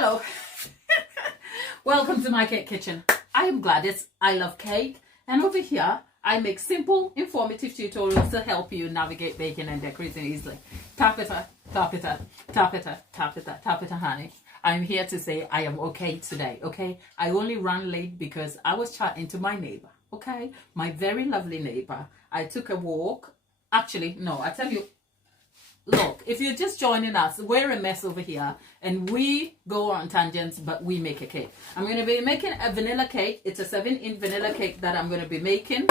Hello. Welcome to my cake kitchen. I am Gladys. I love cake, and over here I make simple, informative tutorials to help you navigate baking and decorating easily. Tap it, tap it, tap it, tap it, tap it, honey. I'm here to say I am okay today, okay? I only ran late because I was chatting to my neighbor, okay? My very lovely neighbor. I took a walk. Actually, no, I tell you, look, if you're just joining us, we're a mess over here and we go on tangents, but we make a cake. I'm going to be making a vanilla cake. It's a 7-inch vanilla cake that I'm going to be making.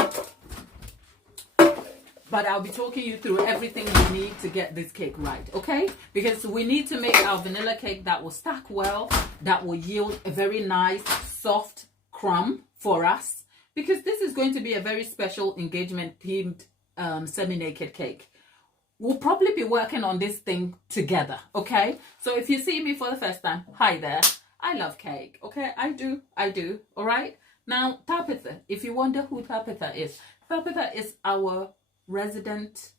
But I'll be talking you through everything you need to get this cake right, okay? Because we need to make our vanilla cake that will stack well, that will yield a very nice, soft crumb for us. Because this is going to be a very special engagement-themed semi-naked cake. We'll probably be working on this thing together, okay? So if you see me for the first time, hi there. I love cake, okay? I do, all right? Now, Tabitha, if you wonder who Tabitha is our resident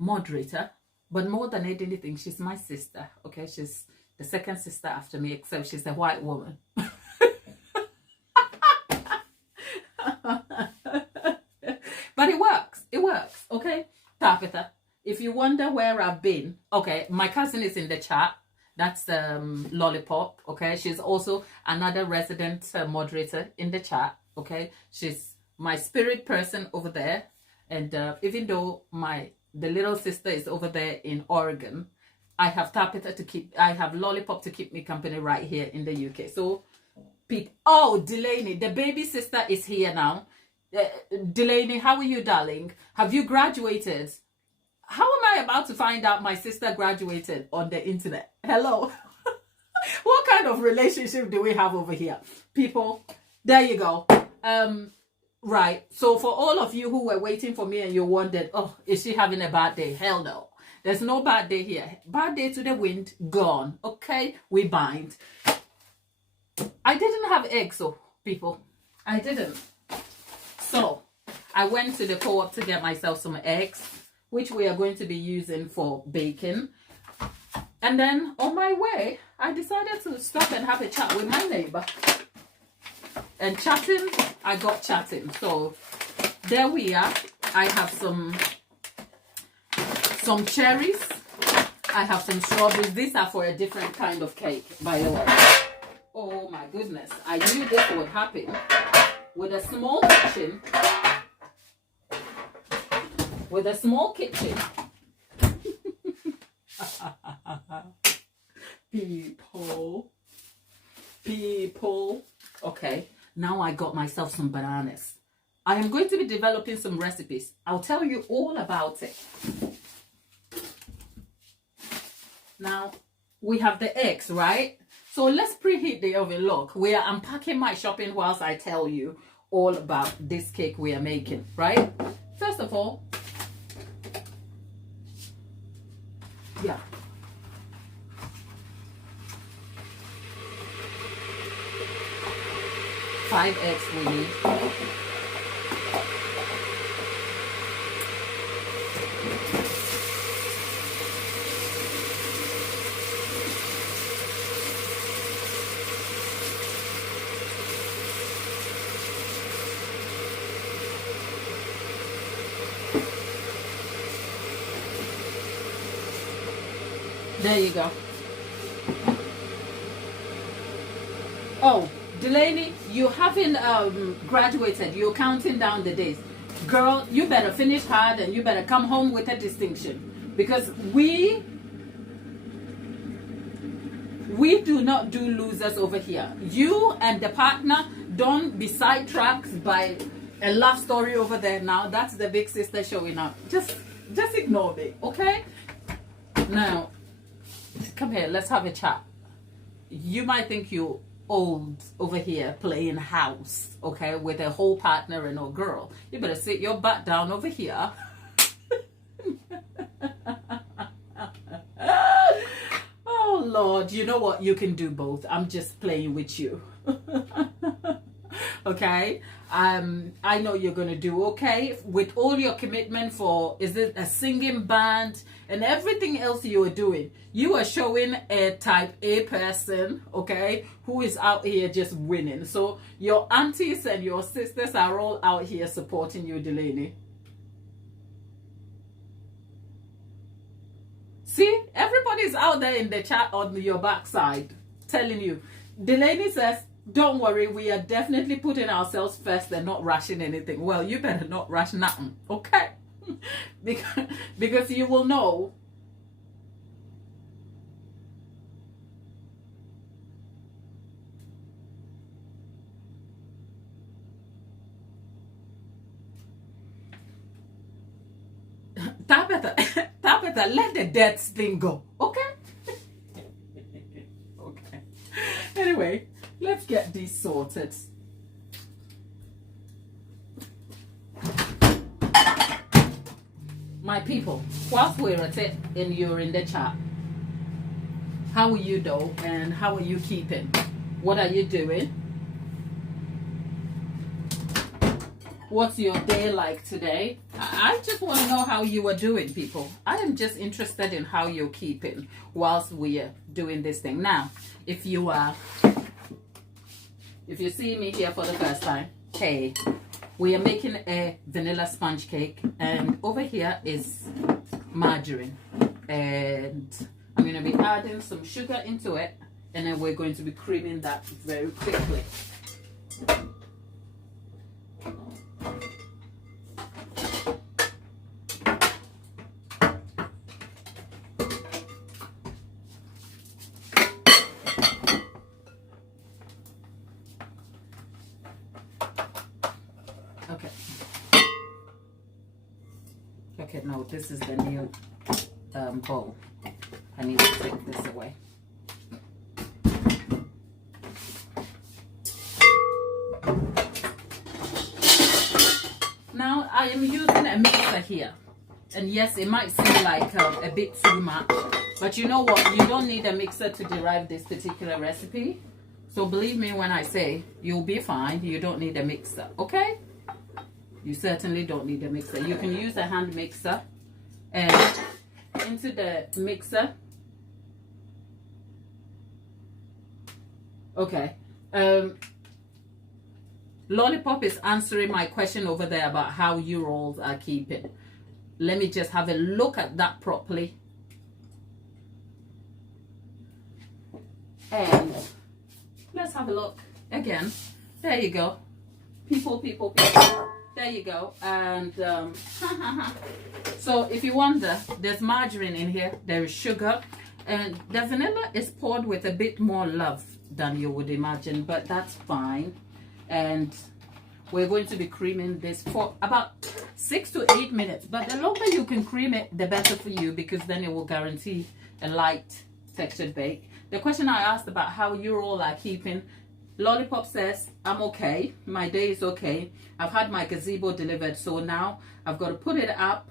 moderator, but more than anything, she's my sister, okay? She's the second sister after me, except she's a white woman. But it works, okay? Tabitha, if you wonder where I've been, okay, my cousin is in the chat. That's Lollipop, okay? She's also another resident moderator in the chat, okay? She's my spirit person over there. And even though the little sister is over there in Oregon, I have I have Lollipop to keep me company right here in the UK. So, Delaney, the baby sister is here now. Delaney, how are you, darling? Have you graduated? How am I about to find out my sister graduated on the internet? Hello. What kind of relationship do we have over here? People, there you go. Right. So for all of you who were waiting for me and you wondered, oh, is she having a bad day? Hell no. There's no bad day here. Bad day to the wind, gone. Okay? We bind. I didn't have eggs, so people. I didn't. So I went to the co-op to get myself some eggs, which we are going to be using for baking. And then on my way, I decided to stop and have a chat with my neighbor. And chatting, I got chatting. So there we are. I have some cherries. I have some strawberries. These are for a different kind of cake, by the way. Oh my goodness. I knew this would happen. With a small kitchen. With a small kitchen. People. Okay, now I got myself some bananas. I am going to be developing some recipes. I'll tell you all about it. Now, we have the eggs, right? So let's preheat the oven. Look, we are unpacking my shopping whilst I tell you all about this cake we are making, right? First of all, yeah. Five eggs we need. There you go. Oh, Delaney, you haven't graduated. You're counting down the days. Girl, you better finish hard and you better come home with a distinction. Because we do not do losers over here. You and the partner don't be sidetracked by a love story over there now. That's the big sister showing up. Just ignore me, okay? Now, come here, let's have a chat. You might think you're old over here playing house, okay, with a whole partner and a girl. You better sit your butt down over here. Oh Lord, you know what? You can do both. I'm just playing with you. Okay. I know you're going to do okay with all your commitment for, is it a singing band and everything else you are doing. You are showing a type A person, okay, who is out here just winning. So your aunties and your sisters are all out here supporting you, Delaney. See, everybody's out there in the chat on your backside telling you. Delaney says, don't worry, we are definitely putting ourselves first and not rushing anything. Well, you better not rush nothing, okay? because you will know. Tabitha, let the dead thing go, okay? Okay. Anyway, let's get these sorted. My people, whilst we're at it and you're in the chat, how are you though? And how are you keeping? What are you doing? What's your day like today? I just want to know how you are doing, people. I am just interested in how you're keeping whilst we are doing this thing. Now, if you see me here for the first time, hey, we are making a vanilla sponge cake, and over here is margarine, and I'm going to be adding some sugar into it, and then we're going to be creaming that very quickly. Okay, no, this is the new bowl. I need to take this away. Now, I am using a mixer here. And yes, it might seem like a bit too much. But you know what? You don't need a mixer to derive this particular recipe. So believe me when I say you'll be fine. You don't need a mixer, okay? You certainly don't need a mixer. You can use a hand mixer, and into the mixer. Okay. Lollipop is answering my question over there about how you rolls are keeping. Let me just have a look at that properly. And let's have a look again. There you go. People. There you go. And so if you wonder, there's margarine in here, there is sugar, and the vanilla is poured with a bit more love than you would imagine, but that's fine. And we're going to be creaming this for about 6 to 8 minutes, but the longer you can cream it, the better for you, because then it will guarantee a light textured bake. The question I asked about how you all are keeping, Lollipop says, I'm okay. My day is okay. I've had my gazebo delivered, so now I've got to put it up,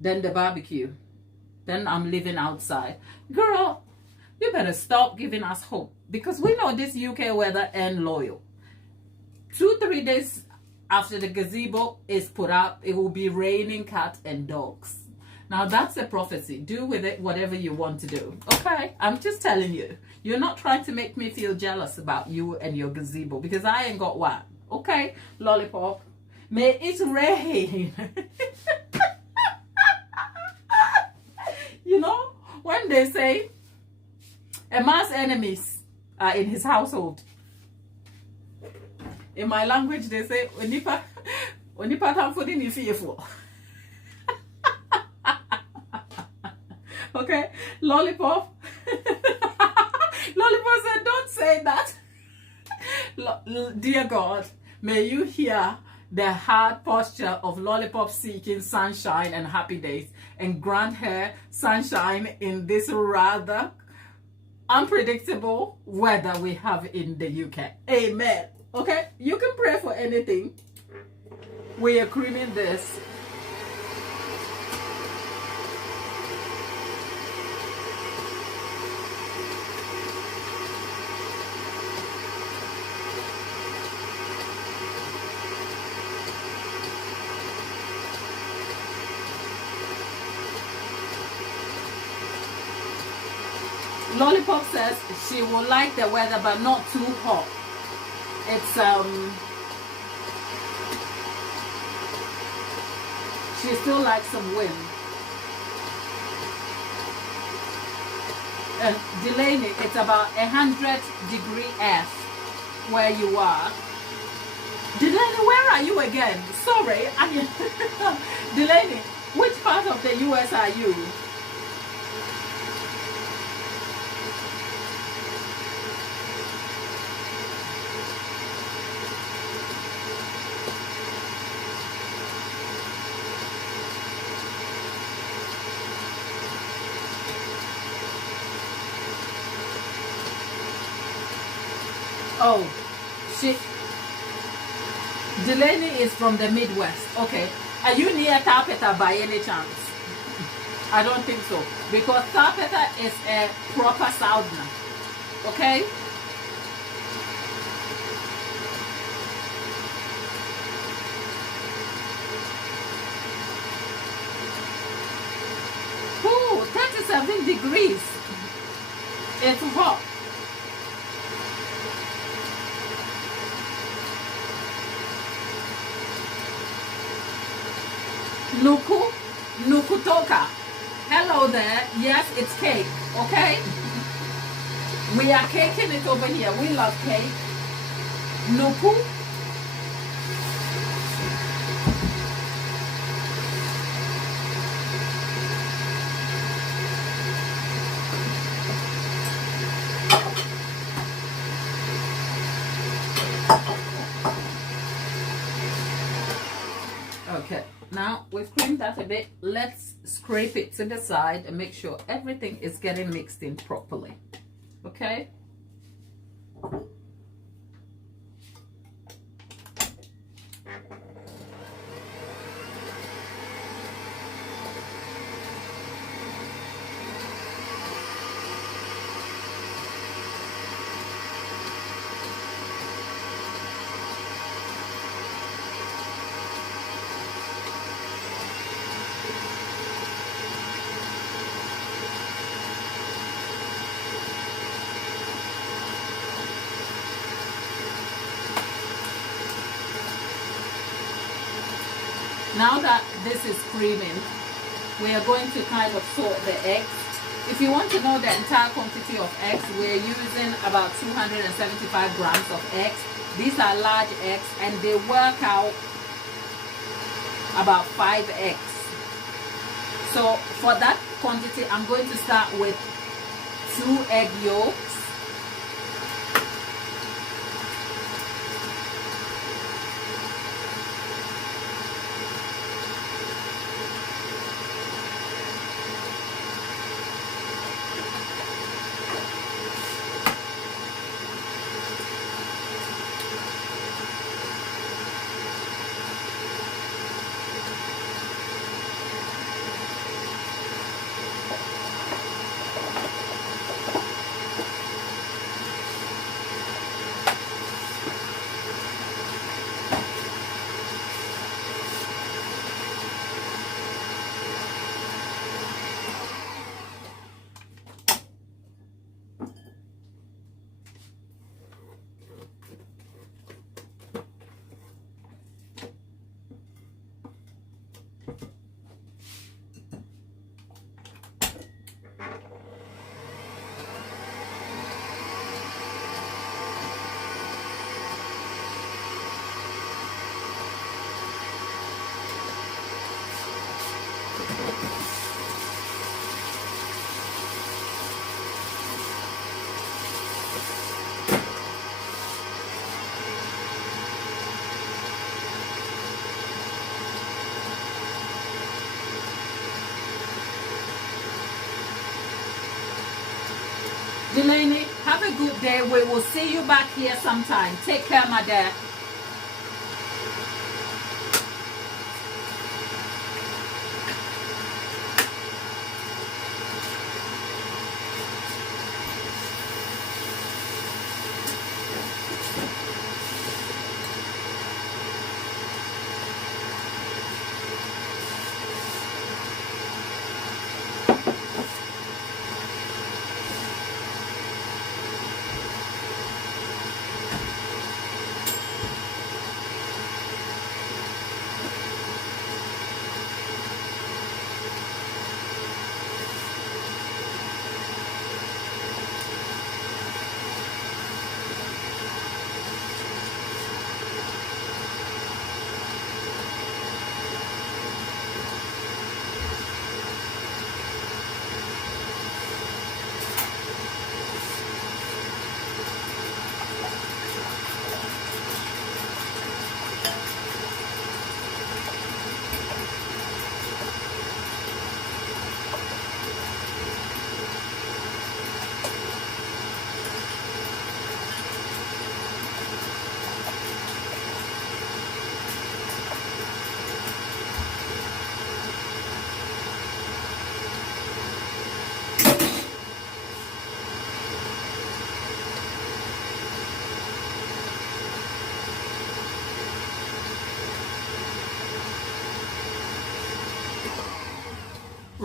then the barbecue. Then I'm living outside. Girl, you better stop giving us hope, because we know this UK weather ain't loyal. 2-3 days after the gazebo is put up, it will be raining cats and dogs. Now that's a prophecy. Do with it whatever you want to do. Okay? I'm just telling you. You're not trying to make me feel jealous about you and your gazebo, because I ain't got one. Okay? Lollipop. May it rain. You know, when they say a man's enemies are in his household, in my language they say, Onipa tamfodi ni fearful. Okay, Lollipop. Lollipop said, don't say that. Dear God, may you hear the hard posture of Lollipop seeking sunshine and happy days, and grant her sunshine in this rather unpredictable weather we have in the UK. Amen. Okay, you can pray for anything. We are creaming this. Lollipop says she will like the weather, but not too hot. It's she still likes some wind. Delaney, it's about 100-degree F where you are. Delaney, where are you again? Sorry, Delaney, which part of the US are you? Oh, Delaney is from the Midwest. Okay. Are you near Tapeta by any chance? I don't think so. Because Tapeta is a proper southerner. Okay? Ooh, 37 degrees. It's hot. Nukutoka. Hello there. Yes, it's cake. Okay? We are caking it over here. We love cake. Nuku. Okay, now we've creamed that a bit. Let's scrape it to the side and make sure everything is getting mixed in properly. Okay? Now that this is creaming, we are going to kind of sort the eggs. If you want to know the entire quantity of eggs, we're using about 275 grams of eggs. These are large eggs and they work out about 5 eggs. So for that quantity, I'm going to start with 2 egg yolks. Delaney, have a good day. We will see you back here sometime. Take care, my dear.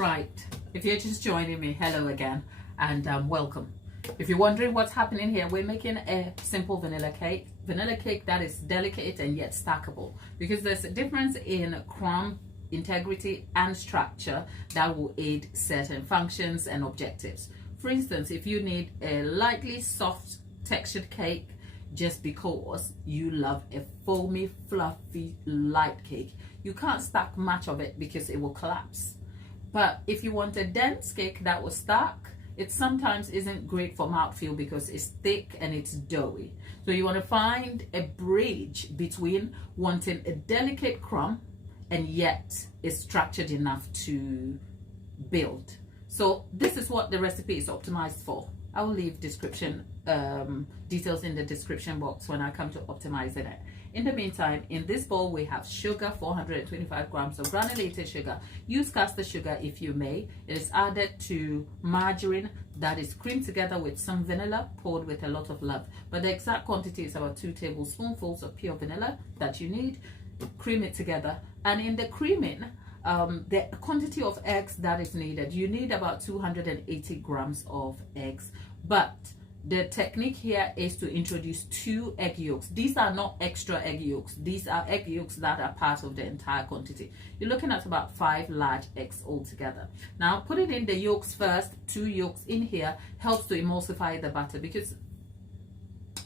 Right, if you're just joining me, hello again, and welcome. If you're wondering what's happening here, we're making a simple vanilla cake that is delicate and yet stackable, because there's a difference in crumb integrity and structure that will aid certain functions and objectives. For instance, if you need a lightly soft textured cake just because you love a foamy, fluffy, light cake, you can't stack much of it because it will collapse. But if you want a dense cake that will stack, it sometimes isn't great for mouthfeel because it's thick and it's doughy. So you want to find a bridge between wanting a delicate crumb and yet it's structured enough to build. So this is what the recipe is optimized for. I will leave description details in the description box when I come to optimizing it. In the meantime, in this bowl we have sugar, 425 grams of granulated sugar. Use caster sugar if you may. It is added to margarine that is creamed together with some vanilla poured with a lot of love. But the exact quantity is about 2 tablespoonfuls of pure vanilla that you need. Cream it together, and in the creaming, the quantity of eggs that is needed, you need about 280 grams of eggs. But the technique here is to introduce 2 egg yolks. These are not extra egg yolks. These are egg yolks that are part of the entire quantity. You're looking at about 5 large eggs altogether. Now, putting in the yolks first, 2 yolks in here, helps to emulsify the batter, because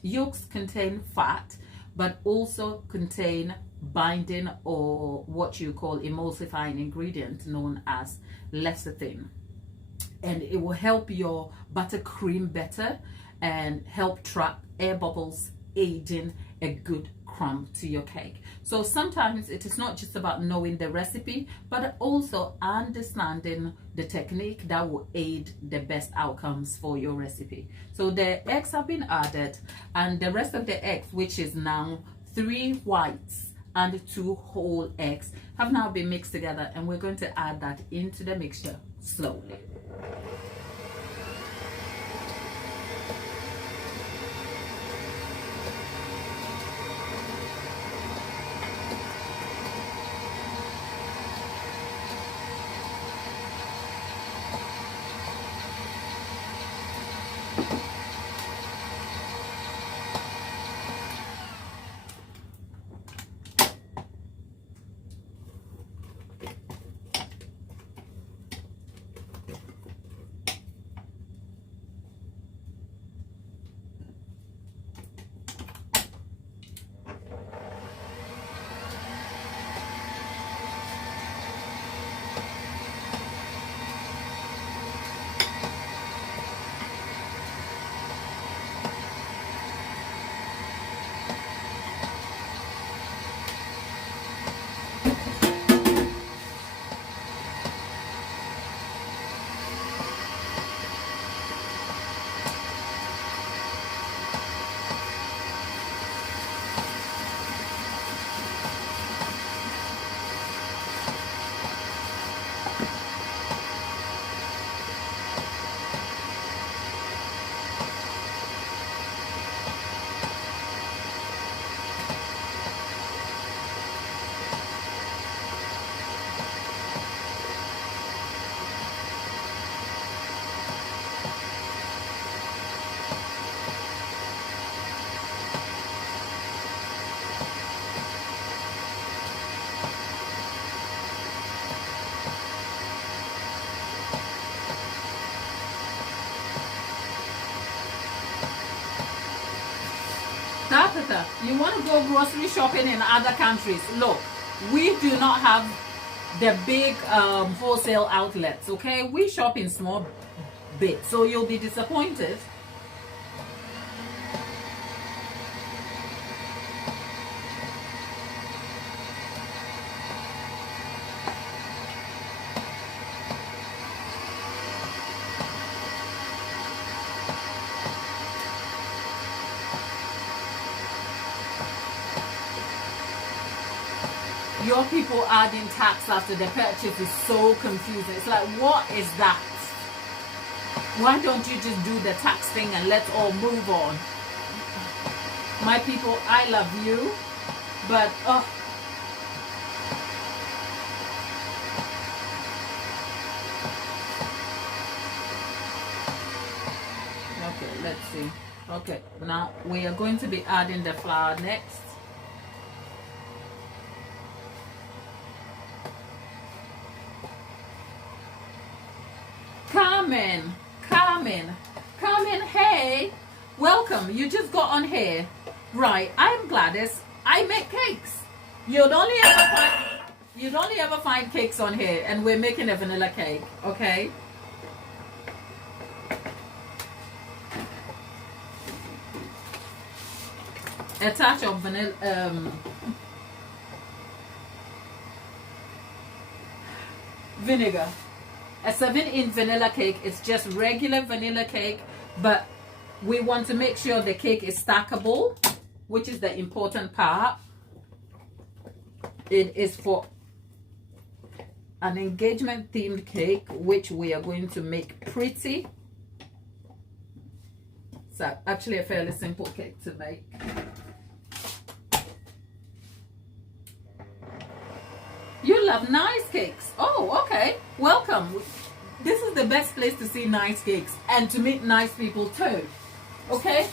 yolks contain fat, but also contain binding, or what you call emulsifying ingredient known as lecithin, and it will help your butter cream better and help trap air bubbles, aiding a good crumb to your cake. So sometimes it is not just about knowing the recipe, but also understanding the technique that will aid the best outcomes for your recipe. So the eggs have been added, and the rest of the eggs, which is now 3 whites and 2 whole eggs, have now been mixed together, and we're going to add that into the mixture slowly. Tabitha, you want to go grocery shopping in other countries? Look, we do not have the big wholesale outlets, okay? We shop in small bits, so you'll be disappointed. Your people adding tax after the purchase is so confusing. It's like, what is that? Why don't you just do the tax thing and let's all move on? My people, I love you, but Okay, now we are going to be adding the flour next. Carmen, hey, welcome. You just got on here. Right, I'm Gladys. I make cakes. You'd only ever find cakes on here, and we're making a vanilla cake, okay? A touch of vanilla, vinegar. A 7-inch vanilla cake is just regular vanilla cake, but we want to make sure the cake is stackable, which is the important part. It is for an engagement themed cake, which we are going to make pretty. So actually a fairly simple cake to make. You love nice cakes. Oh, okay. Welcome. This is the best place to see nice cakes and to meet nice people too. Okay?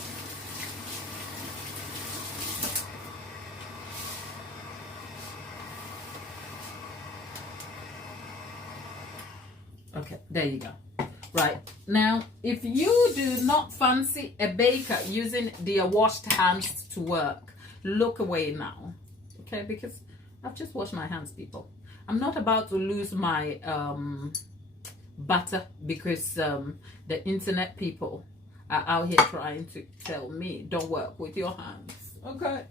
Okay, there you go. Right, now if you do not fancy a baker using their washed hands to work, look away now. Okay, because I've just washed my hands, people. I'm not about to lose my butter because the internet people are out here trying to tell me don't work with your hands. Okay,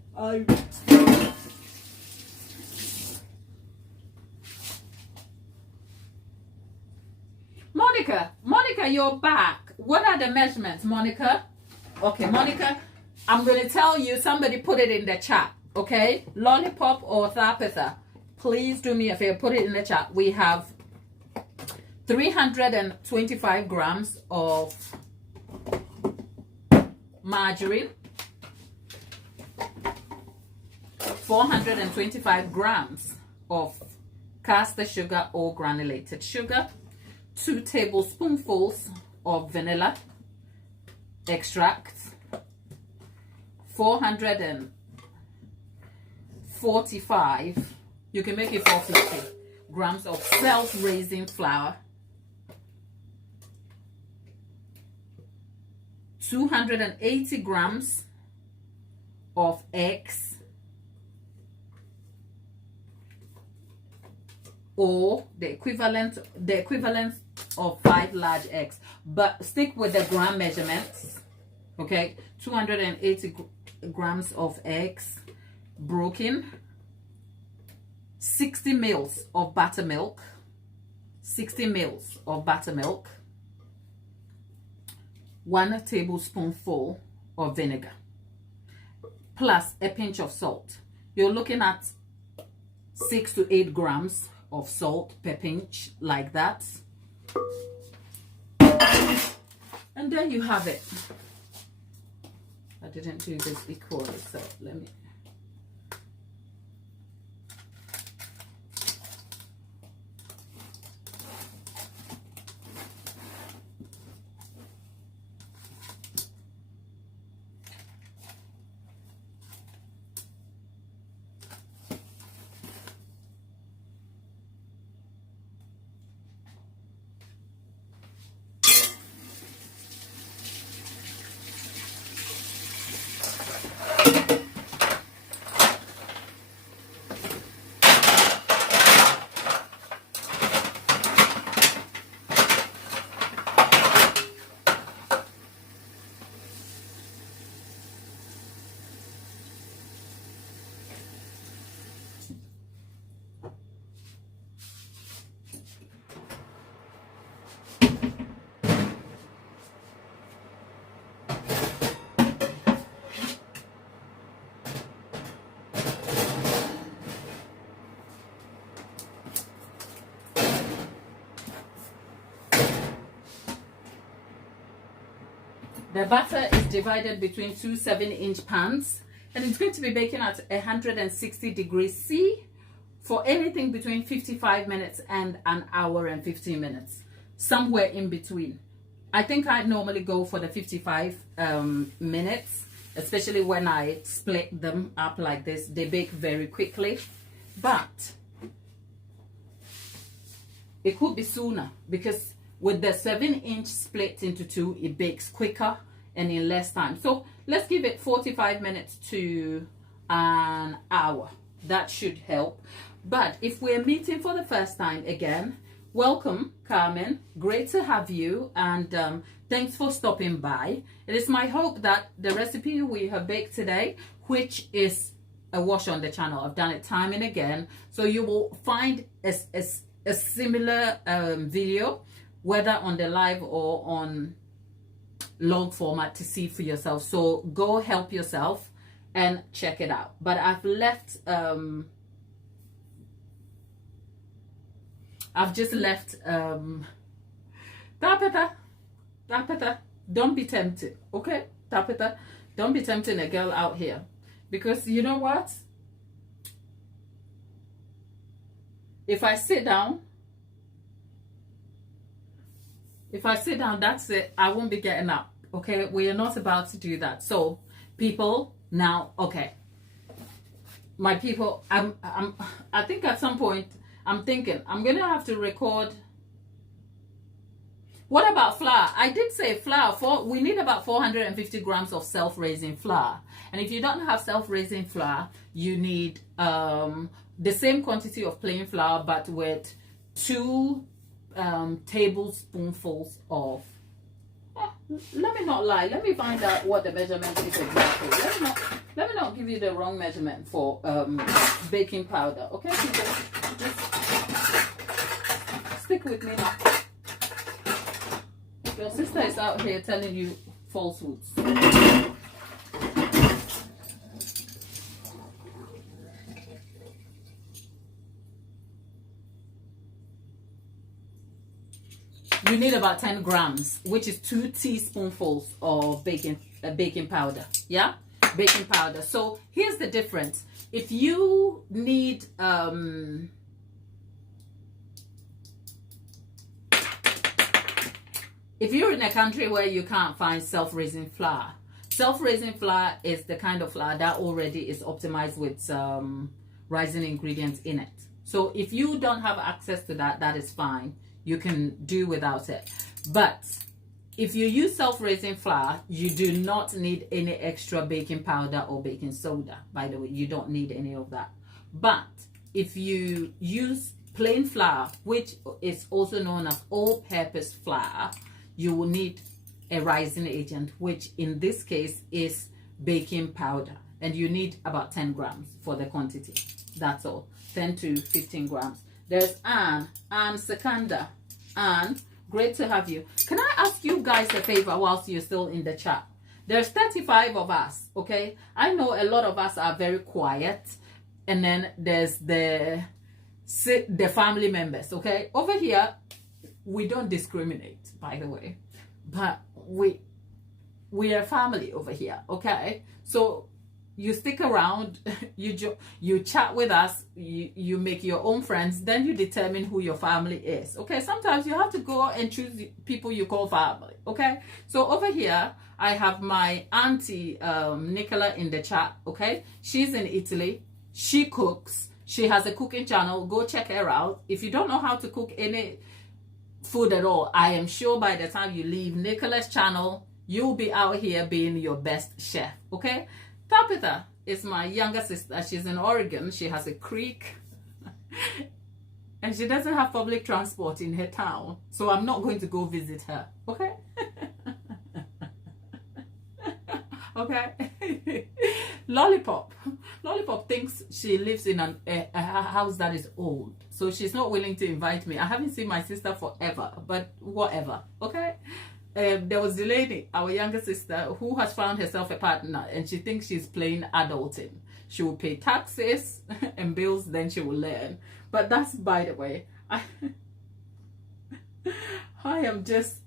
Monica, you're back. What are the measurements, Monica? Okay, Monica, I'm going to tell you, somebody put it in the chat, okay? Lollipop or Thapitha, please do me a favor, put it in the chat. We have 325 grams of margarine, 425 grams of caster sugar or granulated sugar, 2 tablespoonfuls of vanilla extract, 445, you can make it 450 grams of self-raising flour, 280 grams of eggs, or the equivalent of 5 large eggs, but stick with the gram measurements. Okay, 280 grams of eggs broken, 60 mils of buttermilk, 1 tablespoonful of vinegar, plus a pinch of salt. You're looking at 6 to 8 grams of salt per pinch, like that. And there you have it. I didn't do this equally, so let me. The batter is divided between 2 7-inch pans, and it's going to be baking at 160 degrees C for anything between 55 minutes and an hour and 15 minutes, somewhere in between. I think I normally go for the 55 minutes, especially when I split them up like this. They bake very quickly, but it could be sooner because with the 7-inch split into 2, it bakes quicker and in less time. So let's give it 45 minutes to an hour. That should help. But if we're meeting for the first time again, welcome, Carmen. Great to have you, and thanks for stopping by. It is my hope that the recipe we have baked today, which is a wash on the channel, I've done it time and again, so you will find a similar video, whether on the live or on long format, to see for yourself. So go help yourself and check it out. But I've left I've just left Tapeta, don't be tempted, okay? Tapeta, don't be tempting a girl out here, because you know what, if I sit down, that's it. I won't be getting up, okay? We are not about to do that. So people, now, okay, my people, I think at some point I'm thinking I'm gonna have to record. What about flour? I did say flour. We need about 450 grams of self-raising flour. And if you don't have self-raising flour, you need the same quantity of plain flour, but with 2 tablespoonfuls of. Let me not lie. Let me find out what the measurement is exactly. Let me not give you the wrong measurement for baking powder. Okay, people, just stick with me now. Your sister is out here telling you falsehoods. You need about 10 grams, which is 2 teaspoonfuls of baking powder. Yeah, baking powder. So here's the difference. If you need if you're in a country where you can't find self-raising flour is the kind of flour that already is optimized with rising ingredients in it. So if you don't have access to that, that is fine. You can do without it. But if you use self-raising flour, you do not need any extra baking powder or baking soda. By the way, you don't need any of that. But if you use plain flour, which is also known as all-purpose flour, you will need a rising agent, which in this case is baking powder. And you need about 10 grams for the quantity. That's all. 10 to 15 grams. There's Anne Sekanda. Anne, great to have you. Can I ask you guys a favor whilst you're still in the chat? There's 35 of us, okay? I know a lot of us are very quiet. And then there's the family members, okay? Over here, we don't discriminate, by the way. But we are family over here, okay? So you stick around, you chat with us, you make your own friends, then you determine who your family is, okay? Sometimes you have to go and choose people you call family, okay? So over here, I have my auntie Nicola in the chat, okay? She's in Italy. She cooks. She has a cooking channel. Go check her out. If you don't know how to cook any food at all, I am sure by the time you leave Nicola's channel, you'll be out here being your best chef, okay? Tabitha is my younger sister. She's in Oregon. She has a creek and she doesn't have public transport in her town, so I'm not going to go visit her, okay? Okay. Lollipop thinks she lives in a house that is old, so she's not willing to invite me. I haven't seen my sister forever, but whatever, okay? There was the lady, our younger sister, who has found herself a partner, and she thinks she's playing adulting. She will pay taxes and bills, then she will learn. But that's by the way. I am just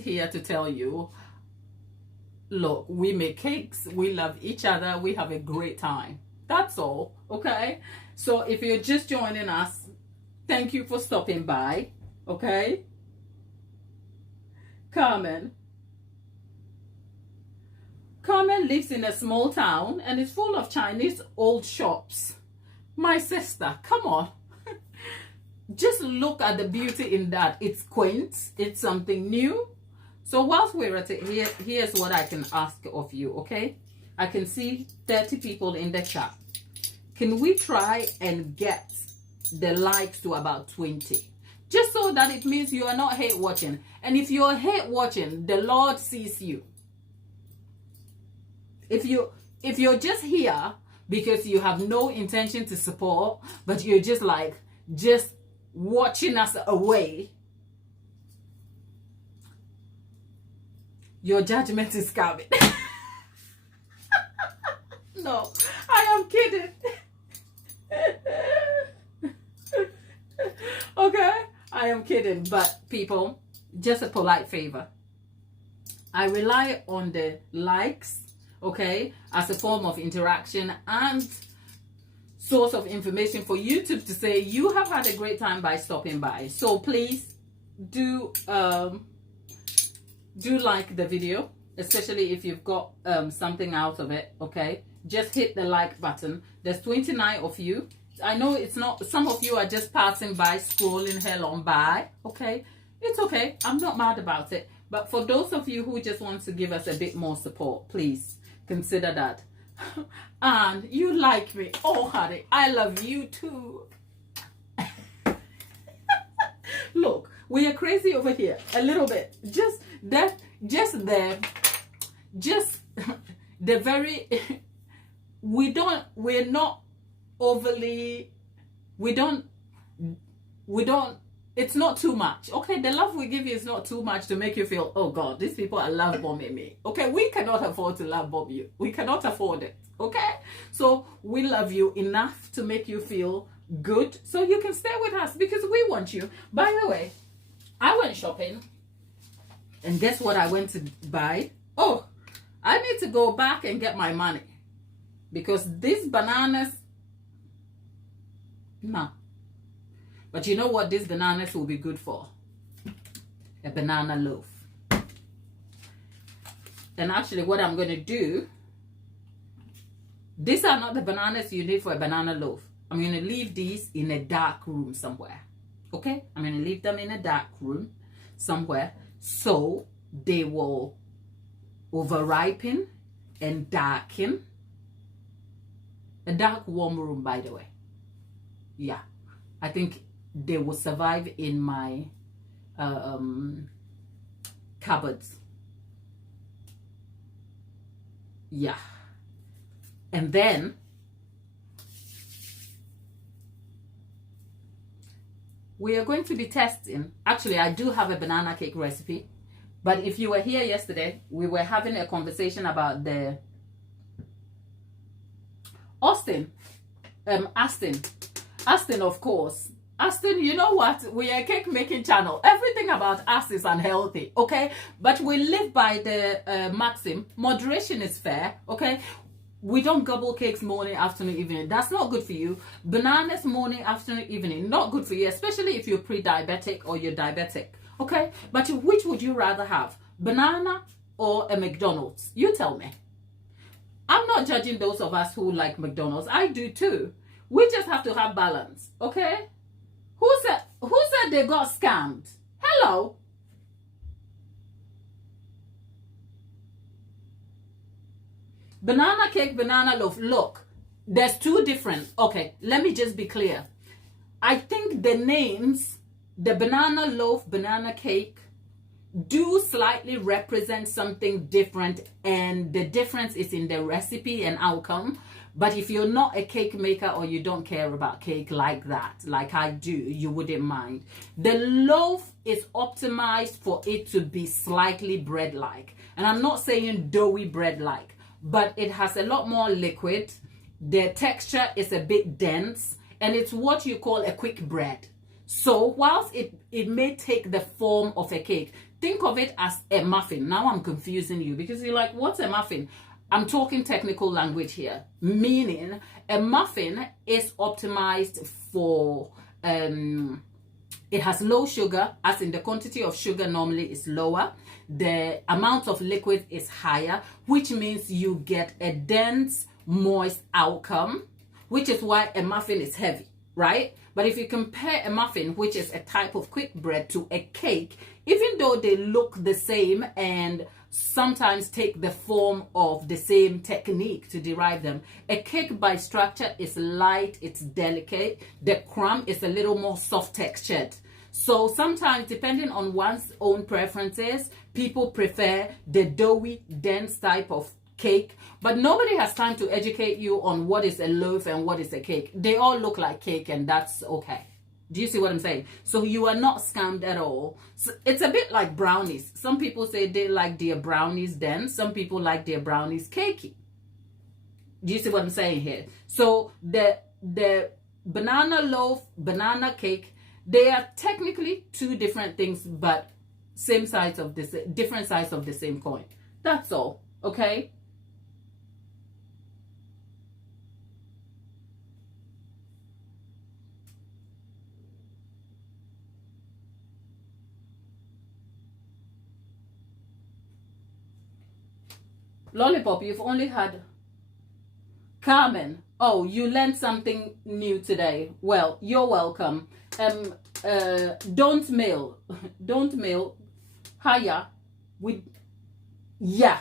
here to tell you, look, we make cakes, we love each other, we have a great time. That's all, okay? So if you're just joining us, thank you for stopping by. Okay. Carmen lives in a small town and is full of Chinese old shops. My sister, come on. Just look at the beauty in that. It's quaint. It's something new. So whilst we're at it, here's what I can ask of you, okay? I can see 30 people in the chat. Can we try and get the likes to about 20? Just so that it means you are not hate watching. And if you're hate watching, the Lord sees you. If you're just here because you have no intention to support, but you're just like, just watching us away, your judgment is coming. No, I am kidding. Okay, I am kidding. But people, just a polite favor. I rely on the likes, okay, as a form of interaction and source of information for YouTube to say you have had a great time by stopping by. So please do like the video, especially if you've got something out of it, okay? Just hit the like button. There's 29 of you. I know it's not, some of you are just passing by, scrolling hell on by, okay? It's okay. I'm not mad about it. But for those of you who just want to give us a bit more support, please consider that. And you like me. Oh, honey, I love you too. Look, we are crazy over here a little bit. Just the very, we're not overly, we don't, it's not too much. Okay, the love we give you is not too much to make you feel, oh God, these people are love bombing me. Okay, we cannot afford to love bomb you. We cannot afford it. Okay, so we love you enough to make you feel good so you can stay with us because we want you. By the way, I went shopping and guess what I went to buy? Oh, I need to go back and get my money because these bananas, no. But you know what these bananas will be good for? A banana loaf. And actually what I'm going to do, these are not the bananas you need for a banana loaf. I'm going to leave these in a dark room somewhere. Okay? I'm going to leave them in a dark room somewhere so they will over-ripen and darken. A dark, warm room, by the way. Yeah. I think they will survive in my cupboards. Yeah. And then we are going to be testing. Actually, I do have a banana cake recipe. But if you were here yesterday, we were having a conversation about the Aston, of course. Aston, you know what? We are a cake making channel. Everything about us is unhealthy, okay? But we live by the maxim, moderation is fair, okay? We don't gobble cakes morning, afternoon, evening. That's not good for you. Bananas morning, afternoon, evening. Not good for you, especially if you're pre-diabetic or you're diabetic, okay? But which would you rather have? Banana or a McDonald's? You tell me. I'm not judging those of us who like McDonald's. I do too. We just have to have balance, okay? Who said they got scammed? Hello? Banana cake, banana loaf. Look, there's two different. Okay, let me just be clear. I think the names, the banana loaf, banana cake, do slightly represent something different, and the difference is in the recipe and outcome. But if you're not a cake maker or you don't care about cake like that, like I do, you wouldn't mind. The loaf is optimized for it to be slightly bread-like. And I'm not saying doughy bread-like, but it has a lot more liquid. The texture is a bit dense, and it's what you call a quick bread. So whilst it may take the form of a cake, think of it as a muffin. Now I'm confusing you because you're like, what's a muffin? I'm talking technical language here, meaning a muffin is optimized for It has low sugar, as in the quantity of sugar normally is lower. The amount of liquid is higher, which means you get a dense, moist outcome, which is why a muffin is heavy, right? But if you compare a muffin, which is a type of quick bread, to a cake, even though they look the same and sometimes take the form of the same technique to derive them, a cake by structure is light, it's delicate. The crumb is a little more soft textured. So sometimes, depending on one's own preferences, people prefer the doughy, dense type of cake. But nobody has time to educate you on what is a loaf and what is a cake. They all look like cake, and that's okay. Do you see what I'm saying? So you are not scammed at all. So it's a bit like brownies. Some people say they like their brownies dense. Some people like their brownies cakey. Do you see what I'm saying here? So the banana loaf, banana cake, they are technically two different things, but same sides of this, different sides of the same coin. That's all. Okay. Lollipop, you've only had Carmen. Oh, you learned something new today. Well, you're welcome. Don't mail. Don't mail. Hiya. Yeah.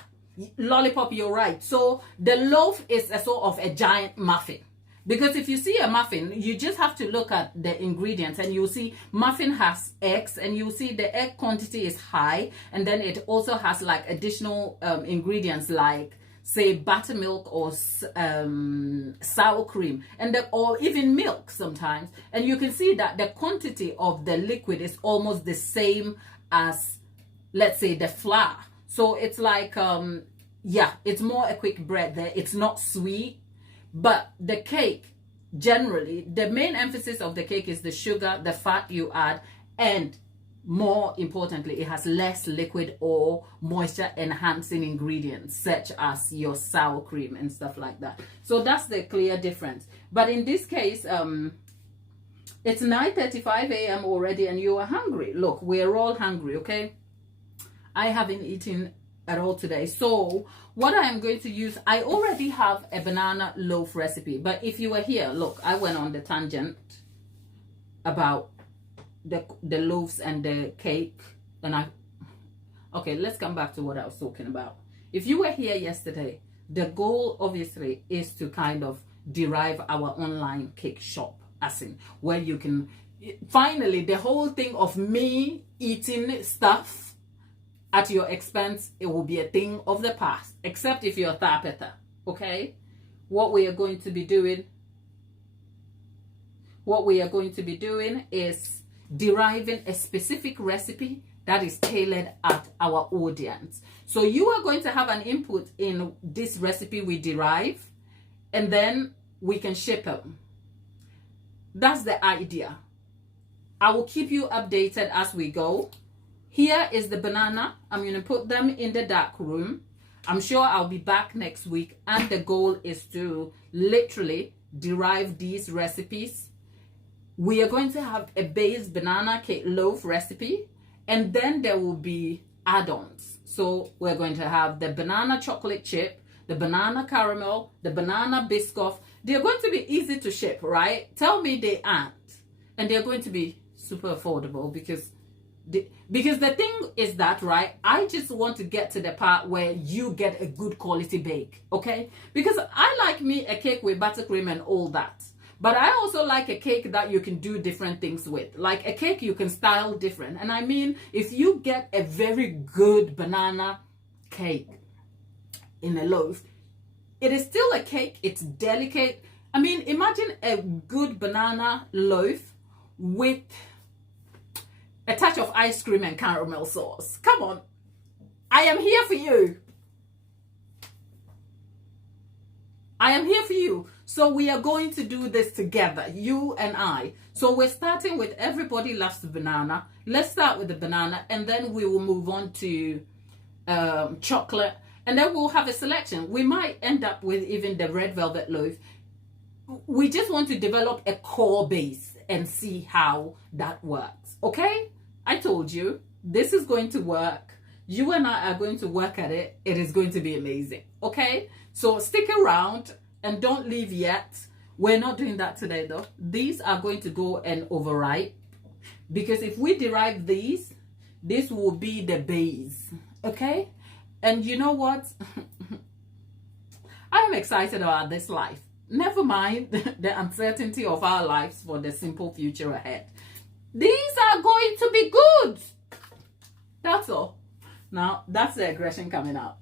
Lollipop, you're right. So the loaf is a sort of a giant muffin. Because if you see a muffin, you just have to look at the ingredients and you'll see muffin has eggs, and you'll see the egg quantity is high. And then it also has like additional ingredients like, say, buttermilk or sour cream, and or even milk sometimes. And you can see that the quantity of the liquid is almost the same as, let's say, the flour. So it's like, yeah, it's more a quick bread there. It's not sweet. But the cake, generally, the main emphasis of the cake is the sugar, the fat you add, and more importantly, it has less liquid or moisture enhancing ingredients, such as your sour cream and stuff like that. So that's the clear difference. But in this case, it's 9:35 a.m. already and you are hungry. Look, we're all hungry, okay? I haven't eaten at all today. So what I am going to use, I already have a banana loaf recipe. But if you were here, look, I went on the tangent about the loaves and the cake. And okay, let's come back to what I was talking about. If you were here yesterday, the goal obviously is to kind of derive our online cake shop, as in where you can, finally, the whole thing of me eating stuff at your expense, it will be a thing of the past, except if you're tapeta, okay? What we are going to be doing is deriving a specific recipe that is tailored at our audience. So you are going to have an input in this recipe we derive, and then we can ship them. That's the idea. I will keep you updated as we go. Here is the banana. I'm going to put them in the dark room. I'm sure I'll be back next week. And the goal is to literally derive these recipes. We are going to have a base banana cake loaf recipe. And then there will be add-ons. So we're going to have the banana chocolate chip, the banana caramel, the banana biscoff. They're going to be easy to ship, right? Tell me they aren't. And they're going to be super affordable because the thing is that, right, I just want to get to the part where you get a good quality bake, okay? Because I like me a cake with buttercream and all that. But I also like a cake that you can do different things with. Like a cake you can style different. And I mean, if you get a very good banana cake in a loaf, it is still a cake. It's delicate. I mean, imagine a good banana loaf with a touch of ice cream and caramel sauce. Come on. I am here for you. I am here for you. So we are going to do this together, you and I. So we're starting with everybody loves the banana. Let's start with the banana, and then we will move on to chocolate, and then we'll have a selection. We might end up with even the red velvet loaf. We just want to develop a core base, and see how that works. Okay? I told you, this is going to work. You and I are going to work at it. It is going to be amazing. Okay? So stick around and don't leave yet. We're not doing that today though. These are going to go and overripe, because if we derive these, this will be the base. Okay? And you know what? I'm excited about this life. Never mind the uncertainty of our lives for the simple future ahead. These are going to be good. That's all. Now, that's the aggression coming out.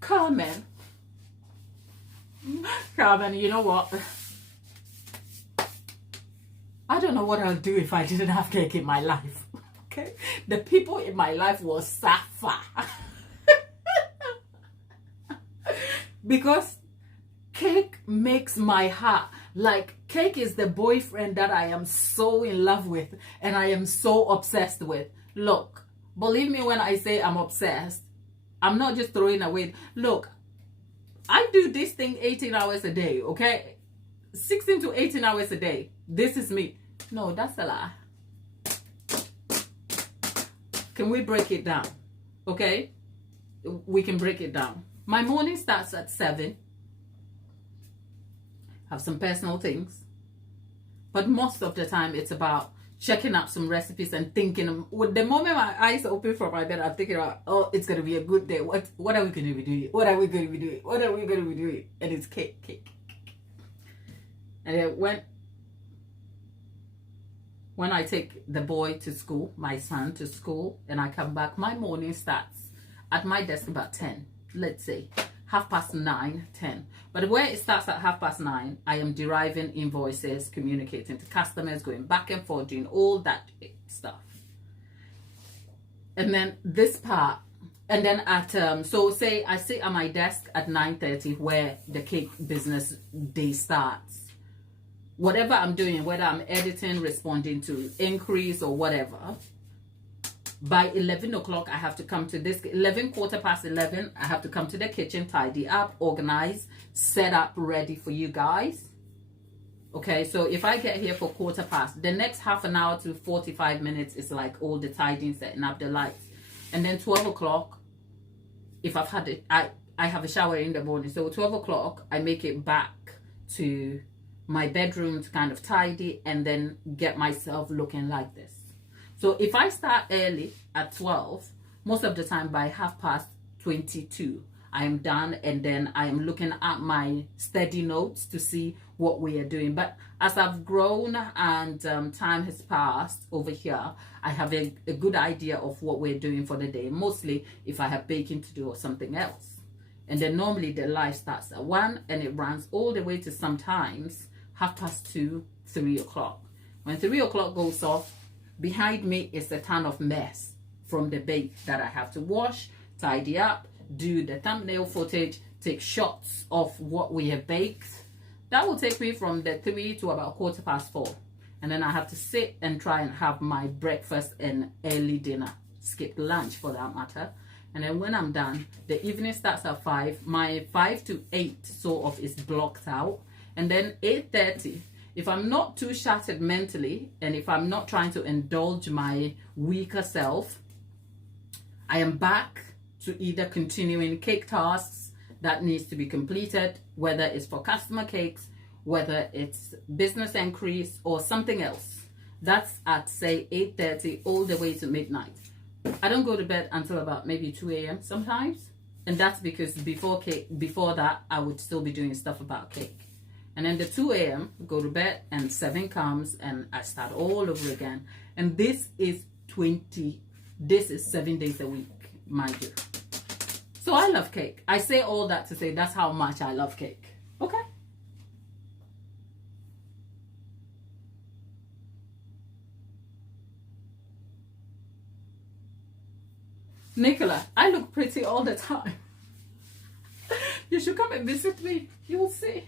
Carmen, you know what? I don't know what I'll do if I didn't have cake in my life. Okay? The people in my life will suffer. Because cake makes my heart, like, cake is the boyfriend that I am so in love with and I am so obsessed with. Look, believe me when I say I'm obsessed, I'm not just throwing away. Look, I do this thing 18 hours a day, okay? 16 to 18 hours a day. This is me. No, that's a lie. Can we break it down? Okay? We can break it down. My morning starts at 7. Have some personal things. But most of the time, it's about checking up some recipes and thinking. With the moment my eyes open from my bed, I'm thinking about, oh, it's going to be a good day. What are we going to be doing? What are we going to be doing? What are we going to be doing? And it's cake. And then when I take the boy to school, my son to school, and I come back, my morning starts at my desk about 10. Let's say 9:30, 10. But where it starts at 9:30, I am deriving invoices, communicating to customers, going back and forth, doing all that stuff. And then this part, and then at so say I sit at my desk at 9:30 where the cake business day starts. Whatever I'm doing, whether I'm editing, responding to inquiries or whatever, by 11 o'clock, I have to come to this, 11, I have to come to the kitchen, tidy up, organize, set up, ready for you guys. Okay, so if I get here for 15, the next half an hour to 45 minutes is like all the tidying, setting up the lights. And then 12 o'clock, if I've had it, I have a shower in the morning. So 12 o'clock, I make it back to my bedroom to kind of tidy and then get myself looking like this. So if I start early at 12, most of the time by 22:30, I am done, and then I am looking at my steady notes to see what we are doing. But as I've grown and time has passed over here, I have a good idea of what we're doing for the day, mostly if I have baking to do or something else. And then normally the live starts at 1 and it runs all the way to sometimes 2:30, 3 o'clock. When 3 o'clock goes off, behind me is a ton of mess from the bake that I have to wash, tidy up, do the thumbnail footage, take shots of what we have baked. That will take me from the 3 to about 4:15. And then I have to sit and try and have my breakfast and early dinner, skip lunch for that matter. And then when I'm done, the evening starts at 5. My 5 to 8 sort of is blocked out. And then 8:30, if I'm not too shattered mentally, and if I'm not trying to indulge my weaker self, I am back to either continuing cake tasks that needs to be completed, whether it's for customer cakes, whether it's business inquiries or something else. That's at say 8:30 all the way to midnight. I don't go to bed until about maybe 2 a.m. sometimes. And that's because before that, I would still be doing stuff about cake. And then the 2 a.m. go to bed and 7 comes and I start all over again. And this is 7 days a week, mind you. So I love cake. I say all that to say that's how much I love cake. Okay? Nicola, I look pretty all the time. You should come and visit me. You'll see.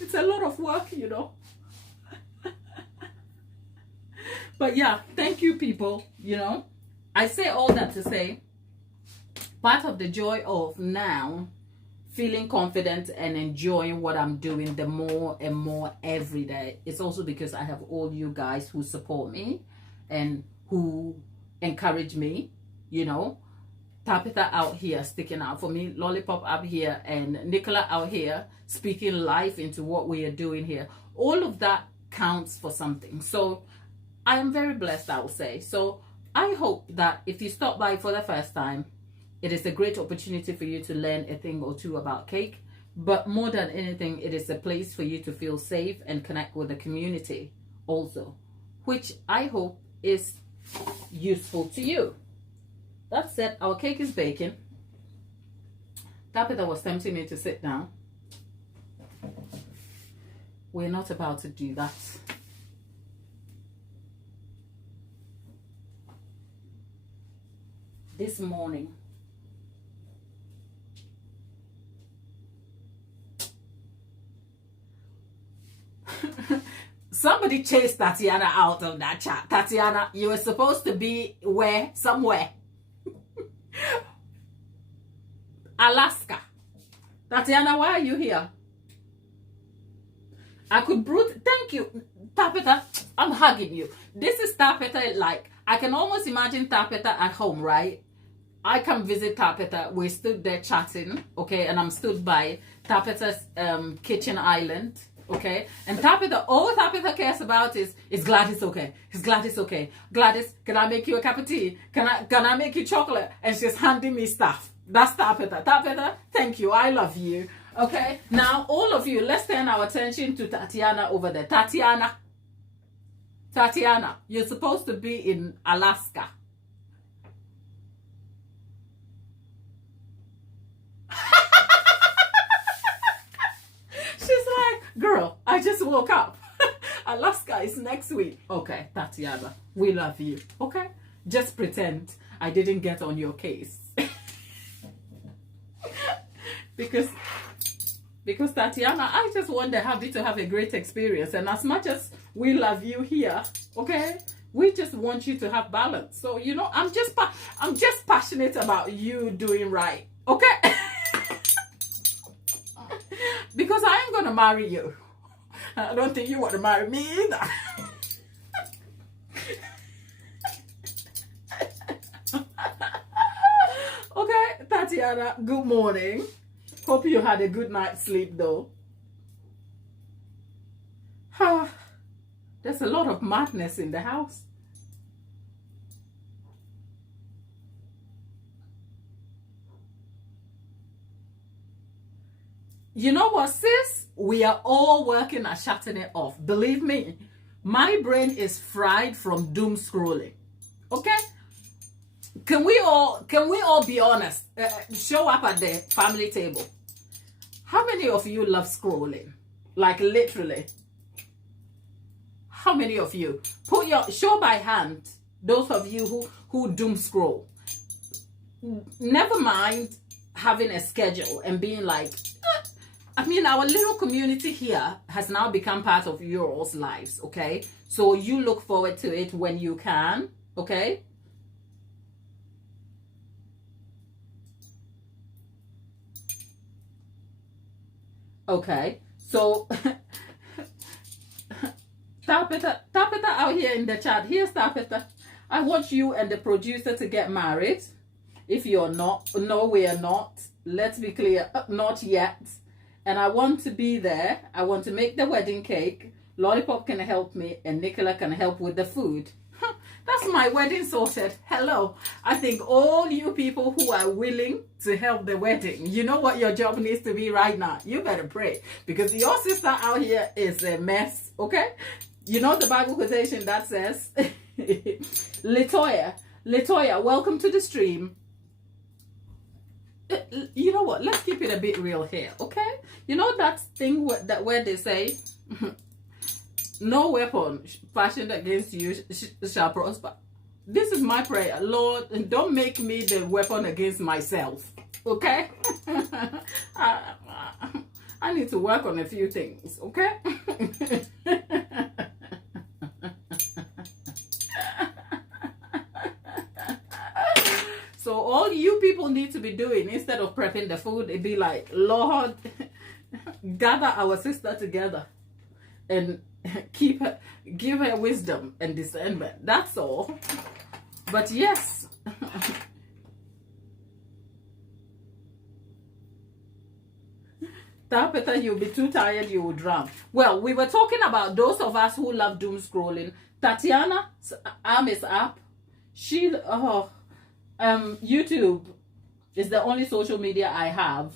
It's a lot of work, you know. But yeah, thank you, people. You know, I say all that to say part of the joy of now feeling confident and enjoying what I'm doing the more and more every day, it's also because I have all you guys who support me and who encourage me, you know. Tabitha out here sticking out for me, Lollipop up here, and Nicola out here speaking life into what we are doing here. All of that counts for something. So I am very blessed, I will say. So I hope that if you stop by for the first time, it is a great opportunity for you to learn a thing or two about cake. But more than anything, it is a place for you to feel safe and connect with the community also, which I hope is useful to you. That said, our cake is baking. Tabitha was tempting me to sit down. We're not about to do that. This morning, somebody chased Tatiana out of that chat. Tatiana, you were supposed to be where? Somewhere. Alaska. Tatiana, why are you here? I could brute. Thank you, Tabitha. I'm hugging you. This is Tabitha. Like, I can almost imagine Tabitha at home, right? I can visit Tabitha. We stood there chatting, okay, and I'm stood by Tabitha's kitchen island, okay, and Tabitha, all Tabitha cares about is Gladys okay? Is Gladys okay? Gladys, can I make you a cup of tea? Can I make you chocolate? And she's handing me stuff. That's Tabitha. Tabitha, thank you. I love you. Okay. Now, all of you, let's turn our attention to Tatiana over there. Tatiana, you're supposed to be in Alaska. She's like, girl, I just woke up. Alaska is next week. Okay, Tatiana, we love you. Okay? Just pretend I didn't get on your case. Because Tatiana, I just want the hubby to have a great experience. And as much as we love you here, okay, we just want you to have balance. So, you know, I'm just passionate about you doing right. Okay? Because I ain't gonna marry you. I don't think you want to marry me either. Okay, Tatiana, good morning. Hope you had a good night's sleep though. There's a lot of madness in the house. You know what, sis? We are all working at shutting it off. Believe me, my brain is fried from doom scrolling. Okay? Can we all be honest? Show up at the family table. How many of you love scrolling? Like literally. How many of you? Put your show by hand. Those of you who doom scroll. Never mind having a schedule and being like, I mean, our little community here has now become part of yours lives, okay? So you look forward to it when you can, okay? Okay, so Tabitha out here in the chat. Here's Tabitha. I want you and the producer to get married. If you're not, no, we are not. Let's be clear, not yet. And I want to be there. I want to make the wedding cake. Lollipop can help me and Nicola can help with the food. That's my wedding sorted. Hello. I think all you people who are willing to help the wedding, you know what your job needs to be right now. You better pray. Because your sister out here is a mess. Okay? You know the Bible quotation that says, Latoya, welcome to the stream. You know what? Let's keep it a bit real here, okay? You know that thing where they say, no weapon fashioned against you shall prosper. This is my prayer. Lord, don't make me the weapon against myself, okay? I need to work on a few things, okay? So all you people people need to be doing instead of prepping the food. It'd be like, Lord, gather our sister together and give her wisdom and discernment. That's all. But yes. Tabitha, you'll be too tired, you will drown. Well, we were talking about those of us who love doom scrolling. Tatiana's arm is up. YouTube is the only social media I have,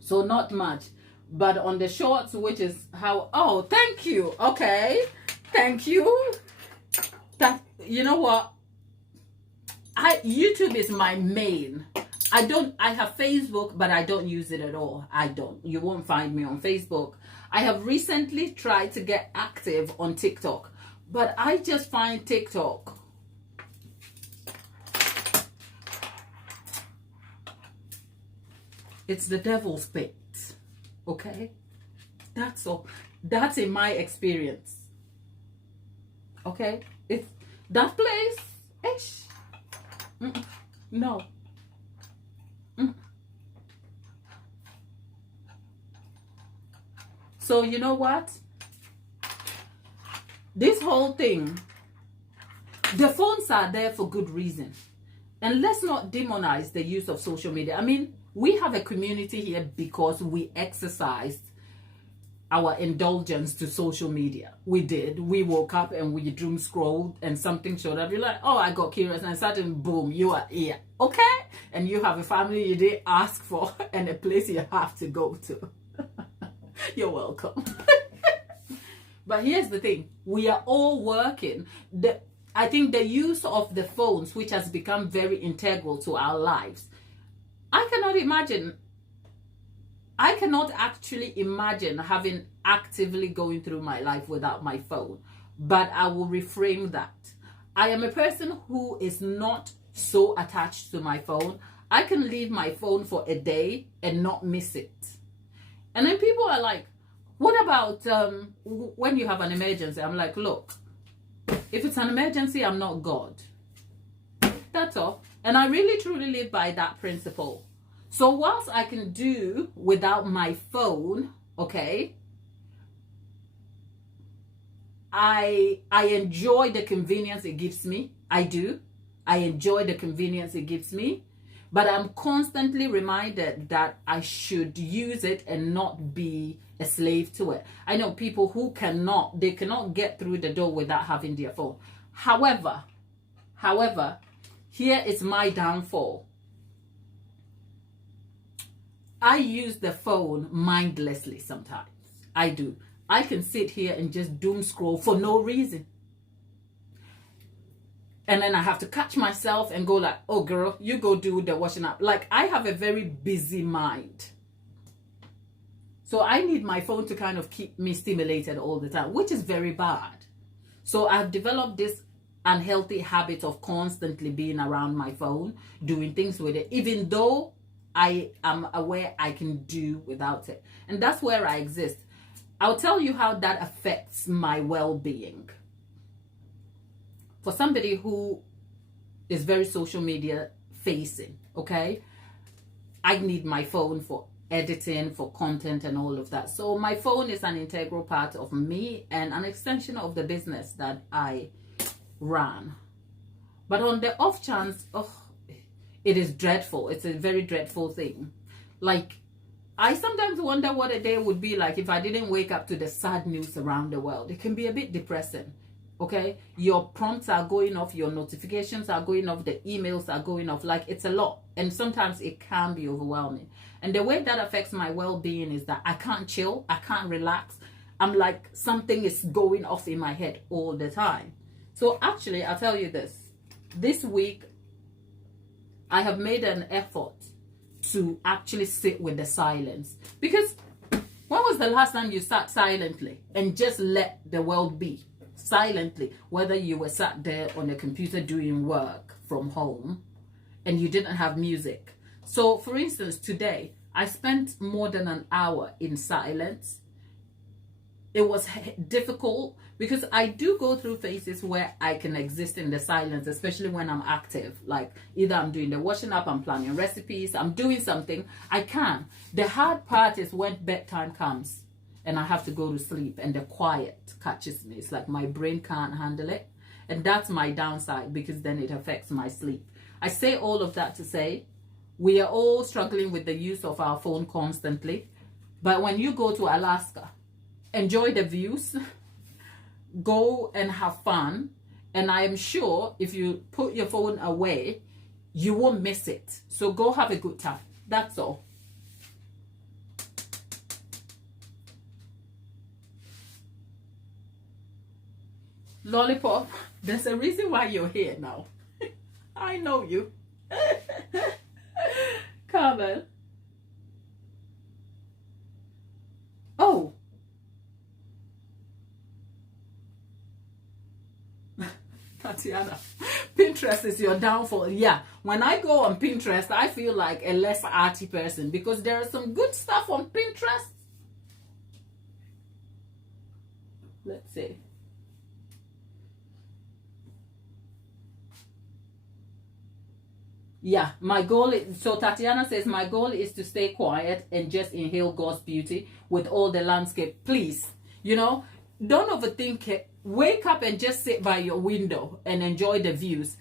so not much. But on the shorts, which is how, oh, thank you. Okay, thank you. That, you know what? YouTube is my main. I have Facebook, but I don't use it at all. You won't find me on Facebook. I have recently tried to get active on TikTok, but I just find TikTok, it's the devil's pit. Okay? That's all. That's in my experience. Okay? It's that place. Ish. No. So you know what? This whole thing, the phones are there for good reason. And let's not demonize the use of social media. I mean, we have a community here because we exercised our indulgence to social media. We did. We woke up and we doom scrolled and something showed up. You're like, oh, I got curious, and suddenly, boom, you are here. Okay? And you have a family you didn't ask for and a place you have to go to. You're welcome. But here's the thing. We are all working. I think the use of the phones, which has become very integral to our lives, I cannot actually imagine having actively going through my life without my phone. But I will reframe that. I am a person who is not so attached to my phone. I can leave my phone for a day and not miss it. And then people are like, what about when you have an emergency? I'm like, look, if it's an emergency, I'm not God. That's all. And I really truly live by that principle. So whilst I can do without my phone, okay, I enjoy the convenience it gives me. I do. I enjoy the convenience it gives me. But I'm constantly reminded that I should use it and not be a slave to it. I know people who cannot get through the door without having their phone. However, here is my downfall. I use the phone mindlessly sometimes. I do. I can sit here and just doom scroll for no reason. And then I have to catch myself and go like, oh girl, you go do the washing up. Like, I have a very busy mind. So I need my phone to kind of keep me stimulated all the time, which is very bad. So I've developed this unhealthy habit of constantly being around my phone, doing things with it, even though I am aware I can do without it. And that's where I exist. I'll tell you how that affects my well-being. For somebody who is very social media facing, okay, I need my phone for editing, for content and all of that. So my phone is an integral part of me and an extension of the business that I run. But on the off chance, it is dreadful. It's a very dreadful thing. Like, I sometimes wonder what a day would be like if I didn't wake up to the sad news around the world. It can be a bit depressing. Okay, your prompts are going off, your notifications are going off, the emails are going off. Like, it's a lot, and sometimes it can be overwhelming. And the way that affects my well-being is that I can't chill, I can't relax. I'm like, something is going off in my head all the time. So actually, I'll tell you this week I have made an effort to actually sit with the silence. Because when was the last time you sat silently and just let the world be? Silently, whether you were sat there on a computer doing work from home and you didn't have music. So for instance, today I spent more than an hour in silence, it was difficult because I do go through phases where I can exist in the silence, especially when I'm active. Like either I'm doing the washing up, I'm planning recipes, I'm doing something, I can. The hard part is when bedtime comes and I have to go to sleep and the quiet catches me. It's like my brain can't handle it. And that's my downside because then it affects my sleep. I say all of that to say we are all struggling with the use of our phone constantly. But when you go to Alaska, enjoy the views, go and have fun. And I am sure if you put your phone away, you won't miss it. So go have a good time. That's all. Lollipop, there's a reason why you're here now. I know you. Carmen. Oh. Tatiana, Pinterest is your downfall. Yeah, when I go on Pinterest, I feel like a less arty person because there is some good stuff on Pinterest. Let's see. Yeah, my goal is, so Tatiana says, my goal is to stay quiet and just inhale God's beauty with all the landscape. Please, you know, don't overthink it. Wake up and just sit by your window and enjoy the views.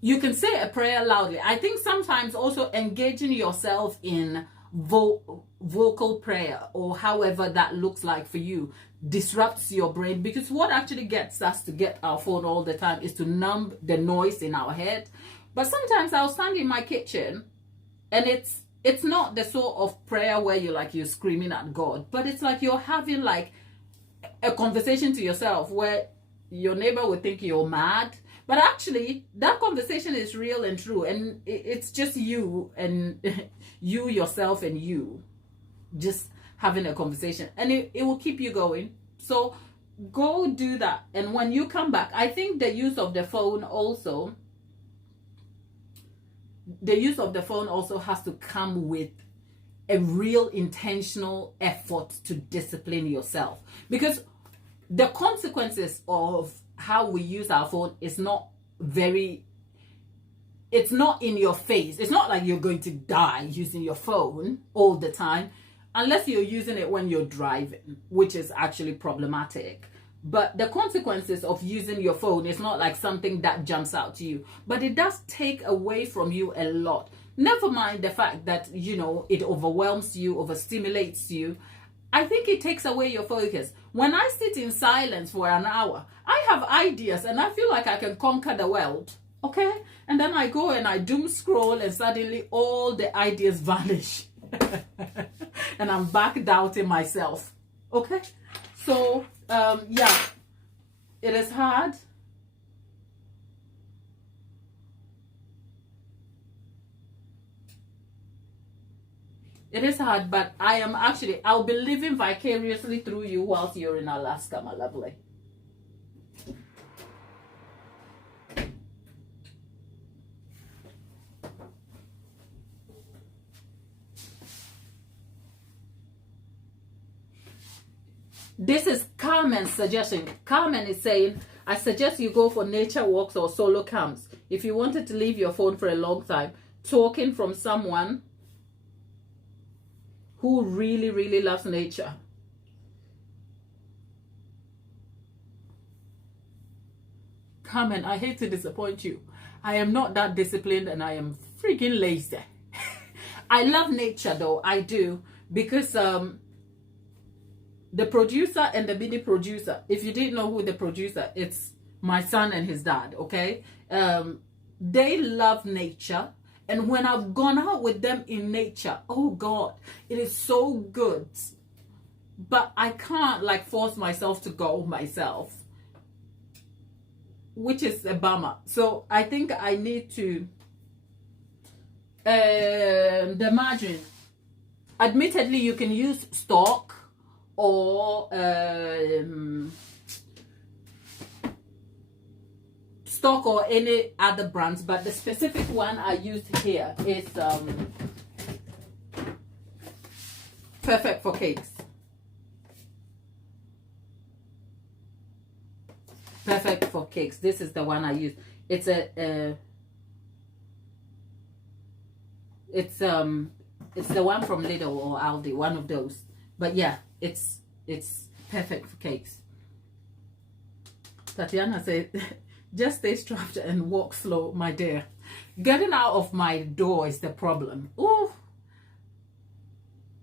You can say a prayer loudly. I think sometimes also engaging yourself in vocal prayer or however that looks like for you disrupts your brain, because what actually gets us to get our phone all the time is to numb the noise in our head. But sometimes I'll stand in my kitchen and it's not the sort of prayer where you're screaming at God, but it's like you're having like a conversation to yourself where your neighbor would think you're mad, but actually that conversation is real and true, and it's just you and you, yourself, and you just having a conversation, and it will keep you going. So go do that, and when you come back, I think the use of the phone also has to come with a real intentional effort to discipline yourself, because the consequences of how we use our phone is not it's not in your face. It's not like you're going to die using your phone all the time, unless you're using it when you're driving, which is actually problematic. But the consequences of using your phone is not like something that jumps out to you, but it does take away from you a lot. Never mind the fact that, you know, it overwhelms you, overstimulates you. I think it takes away your focus. When I sit in silence for an hour, I have ideas and I feel like I can conquer the world. Okay? And then I go and I doom scroll and suddenly all the ideas vanish. And I'm back doubting myself. Okay? So, yeah, it is hard. It is hard, but I'll be living vicariously through you whilst you're in Alaska, my lovely. This is Carmen's suggestion. Carmen is saying, I suggest you go for nature walks or solo camps. If you wanted to leave your phone for a long time, talking from someone who really, really loves nature. Carmen, I hate to disappoint you. I am not that disciplined and I am freaking lazy. I love nature though, I do, because the producer and the mini producer, if you didn't know who the producer, it's my son and his dad, okay? They love nature. And when I've gone out with them in nature, oh God, it is so good. But I can't like force myself to go myself, which is a bummer. So I think I need to, the margin. Admittedly, you can use stock or stock or any other brands, but the specific one I used here is perfect for cakes. Perfect for cakes. This is the one I use. It's it's the one from Lidl or Aldi, one of those. But yeah, it's perfect for cakes. Tatiana said, just stay strapped and walk slow, my dear. Getting out of my door is the problem. Ooh.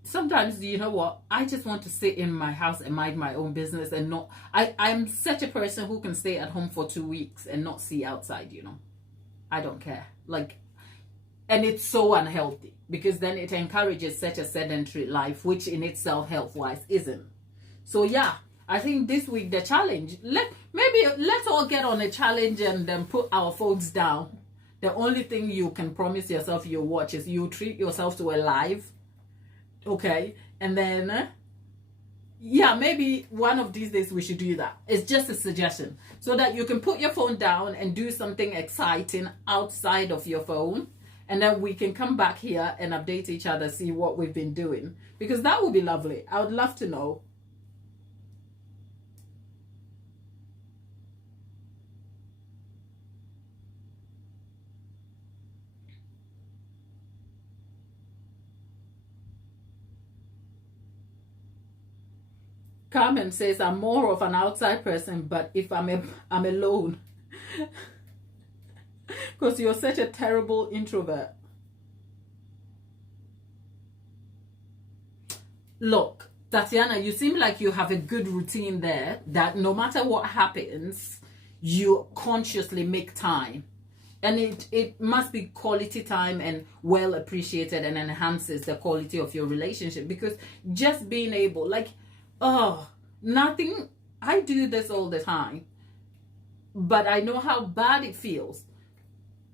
Sometimes, you know what, I just want to sit in my house and mind my own business and not, I'm such a person who can stay at home for 2 weeks and not see outside, you know. I don't care. Like, and it's so unhealthy because then it encourages such a sedentary life, which in itself health-wise isn't. So yeah, I think this week the challenge, let's all get on a challenge and then put our phones down. The only thing you can promise yourself you'll watch is you treat yourself to a live. Okay, and then yeah, maybe one of these days we should do that. It's just a suggestion so that you can put your phone down and do something exciting outside of your phone, and then we can come back here and update each other, see what we've been doing, because that would be lovely. I would love to know. Carmen says, I'm more of an outside person, but if I'm alone. Because you're such a terrible introvert. Look, Tatiana, you seem like you have a good routine there, that no matter what happens, you consciously make time. And it must be quality time and well appreciated and enhances the quality of your relationship. Because just being able, like, oh, nothing, I do this all the time, but I know how bad it feels.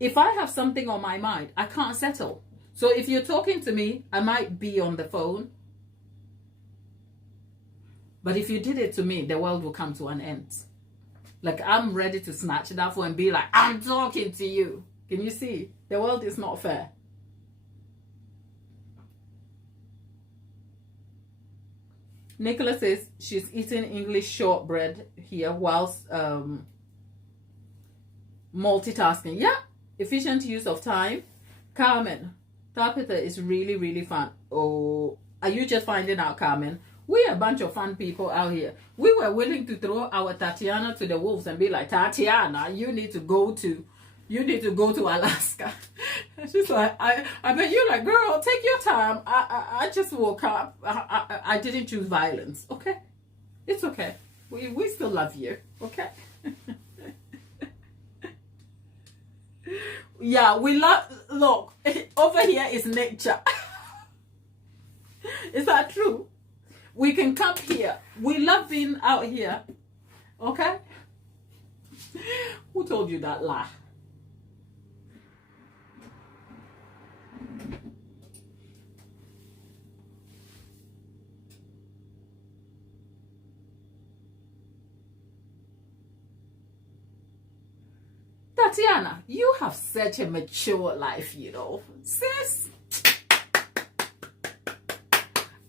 If I have something on my mind, I can't settle. So if you're talking to me, I might be on the phone. But if you did it to me, the world will come to an end. Like, I'm ready to snatch that phone and be like, I'm talking to you. Can you see? The world is not fair. Nicola says she's eating English shortbread here whilst multitasking. Yeah, efficient use of time. Carmen, Tapita is really, really fun. Oh, are you just finding out, Carmen? We're a bunch of fun people out here. We were willing to throw our Tatiana to the wolves and be like, Tatiana, you need to go to Alaska. She's like, I bet you're like, girl, take your time. I just woke up. I didn't choose violence. Okay, it's okay. We still love you. Okay. Yeah, we love. Look, over here is nature. Is that true? We can camp here. We love being out here. Okay. Who told you that lie? Tatiana, you have such a mature life, you know. Sis,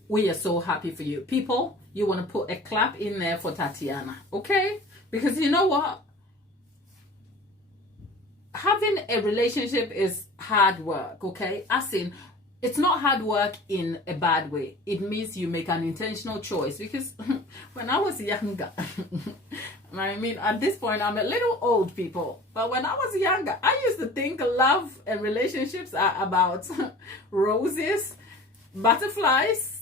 we are so happy for you. People, you want to put a clap in there for Tatiana, okay? Because you know what? Having a relationship is hard work, okay? As in, it's not hard work in a bad way. It means you make an intentional choice. Because when I was younger, I mean, at this point, I'm a little old, people. But when I was younger, I used to think love and relationships are about roses, butterflies,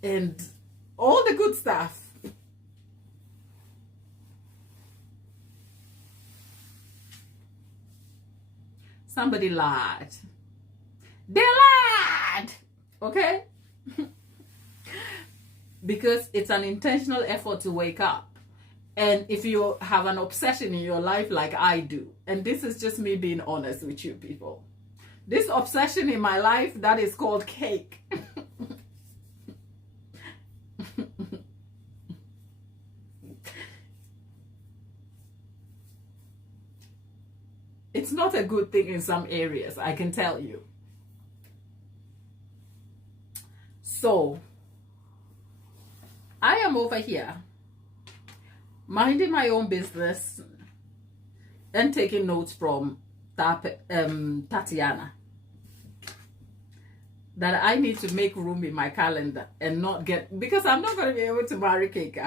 and all the good stuff. Somebody lied. They lied. Okay? Because it's an intentional effort to wake up. And if you have an obsession in your life like I do, and this is just me being honest with you people, this obsession in my life, that is called cake. It's not a good thing in some areas, I can tell you. So, I am over here minding my own business and taking notes from Tatiana, that I need to make room in my calendar and not get, because I'm not going to be able to marry cake.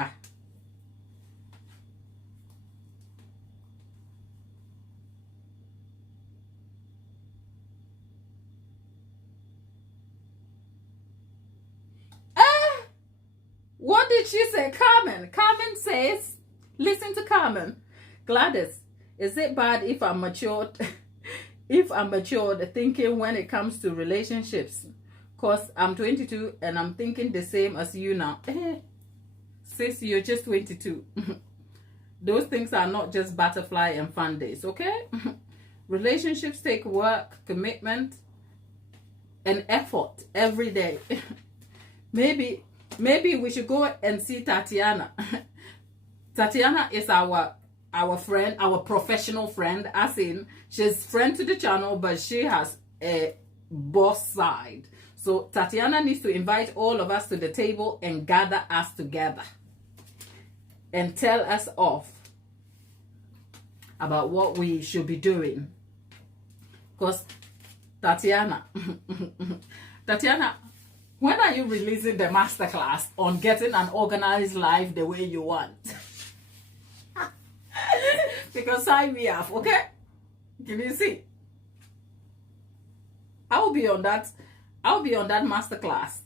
What did she say? Carmen. Carmen says, listen to Carmen. Gladys, is it bad if I'm matured? If I'm matured thinking when it comes to relationships? Because I'm 22 and I'm thinking the same as you now. Sis, you're just 22. Those things are not just butterfly and fun days, okay? Relationships take work, commitment, and effort every day. Maybe we should go and see Tatiana. Tatiana is our friend, our professional friend, as in she's friend to the channel, but she has a boss side. So Tatiana needs to invite all of us to the table and gather us together and tell us off about what we should be doing. Because Tatiana, when are you releasing the masterclass on getting an organized life the way you want? Because sign me up, okay? Can you see? I'll be on that masterclass.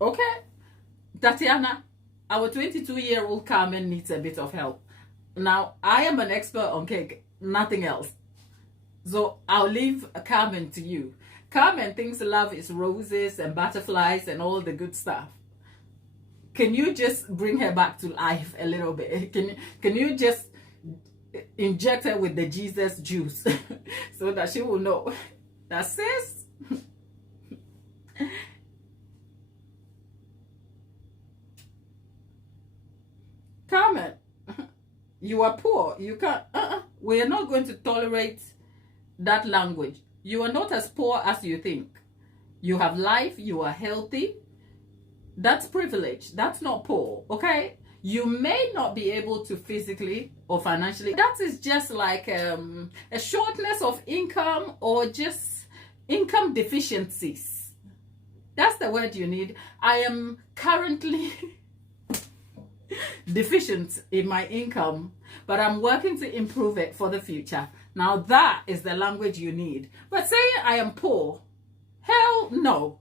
Okay? Tatiana, our 22-year-old Carmen needs a bit of help. Now, I am an expert on cake, nothing else. So I'll leave Carmen to you. Carmen thinks love is roses and butterflies and all the good stuff. Can you just bring her back to life a little bit? Can you just inject her with the Jesus juice so that she will know that, sis, Carmen, you are poor. You can't. We are not going to tolerate that language. You are not as poor as you think. You have life. You are healthy. That's privilege. That's not poor. Okay. You may not be able to physically or financially. That is just like a shortness of income or just income deficiencies. That's the word you need. I am currently deficient in my income, but I'm working to improve it for the future. Now that is the language you need. But saying I am poor, hell no.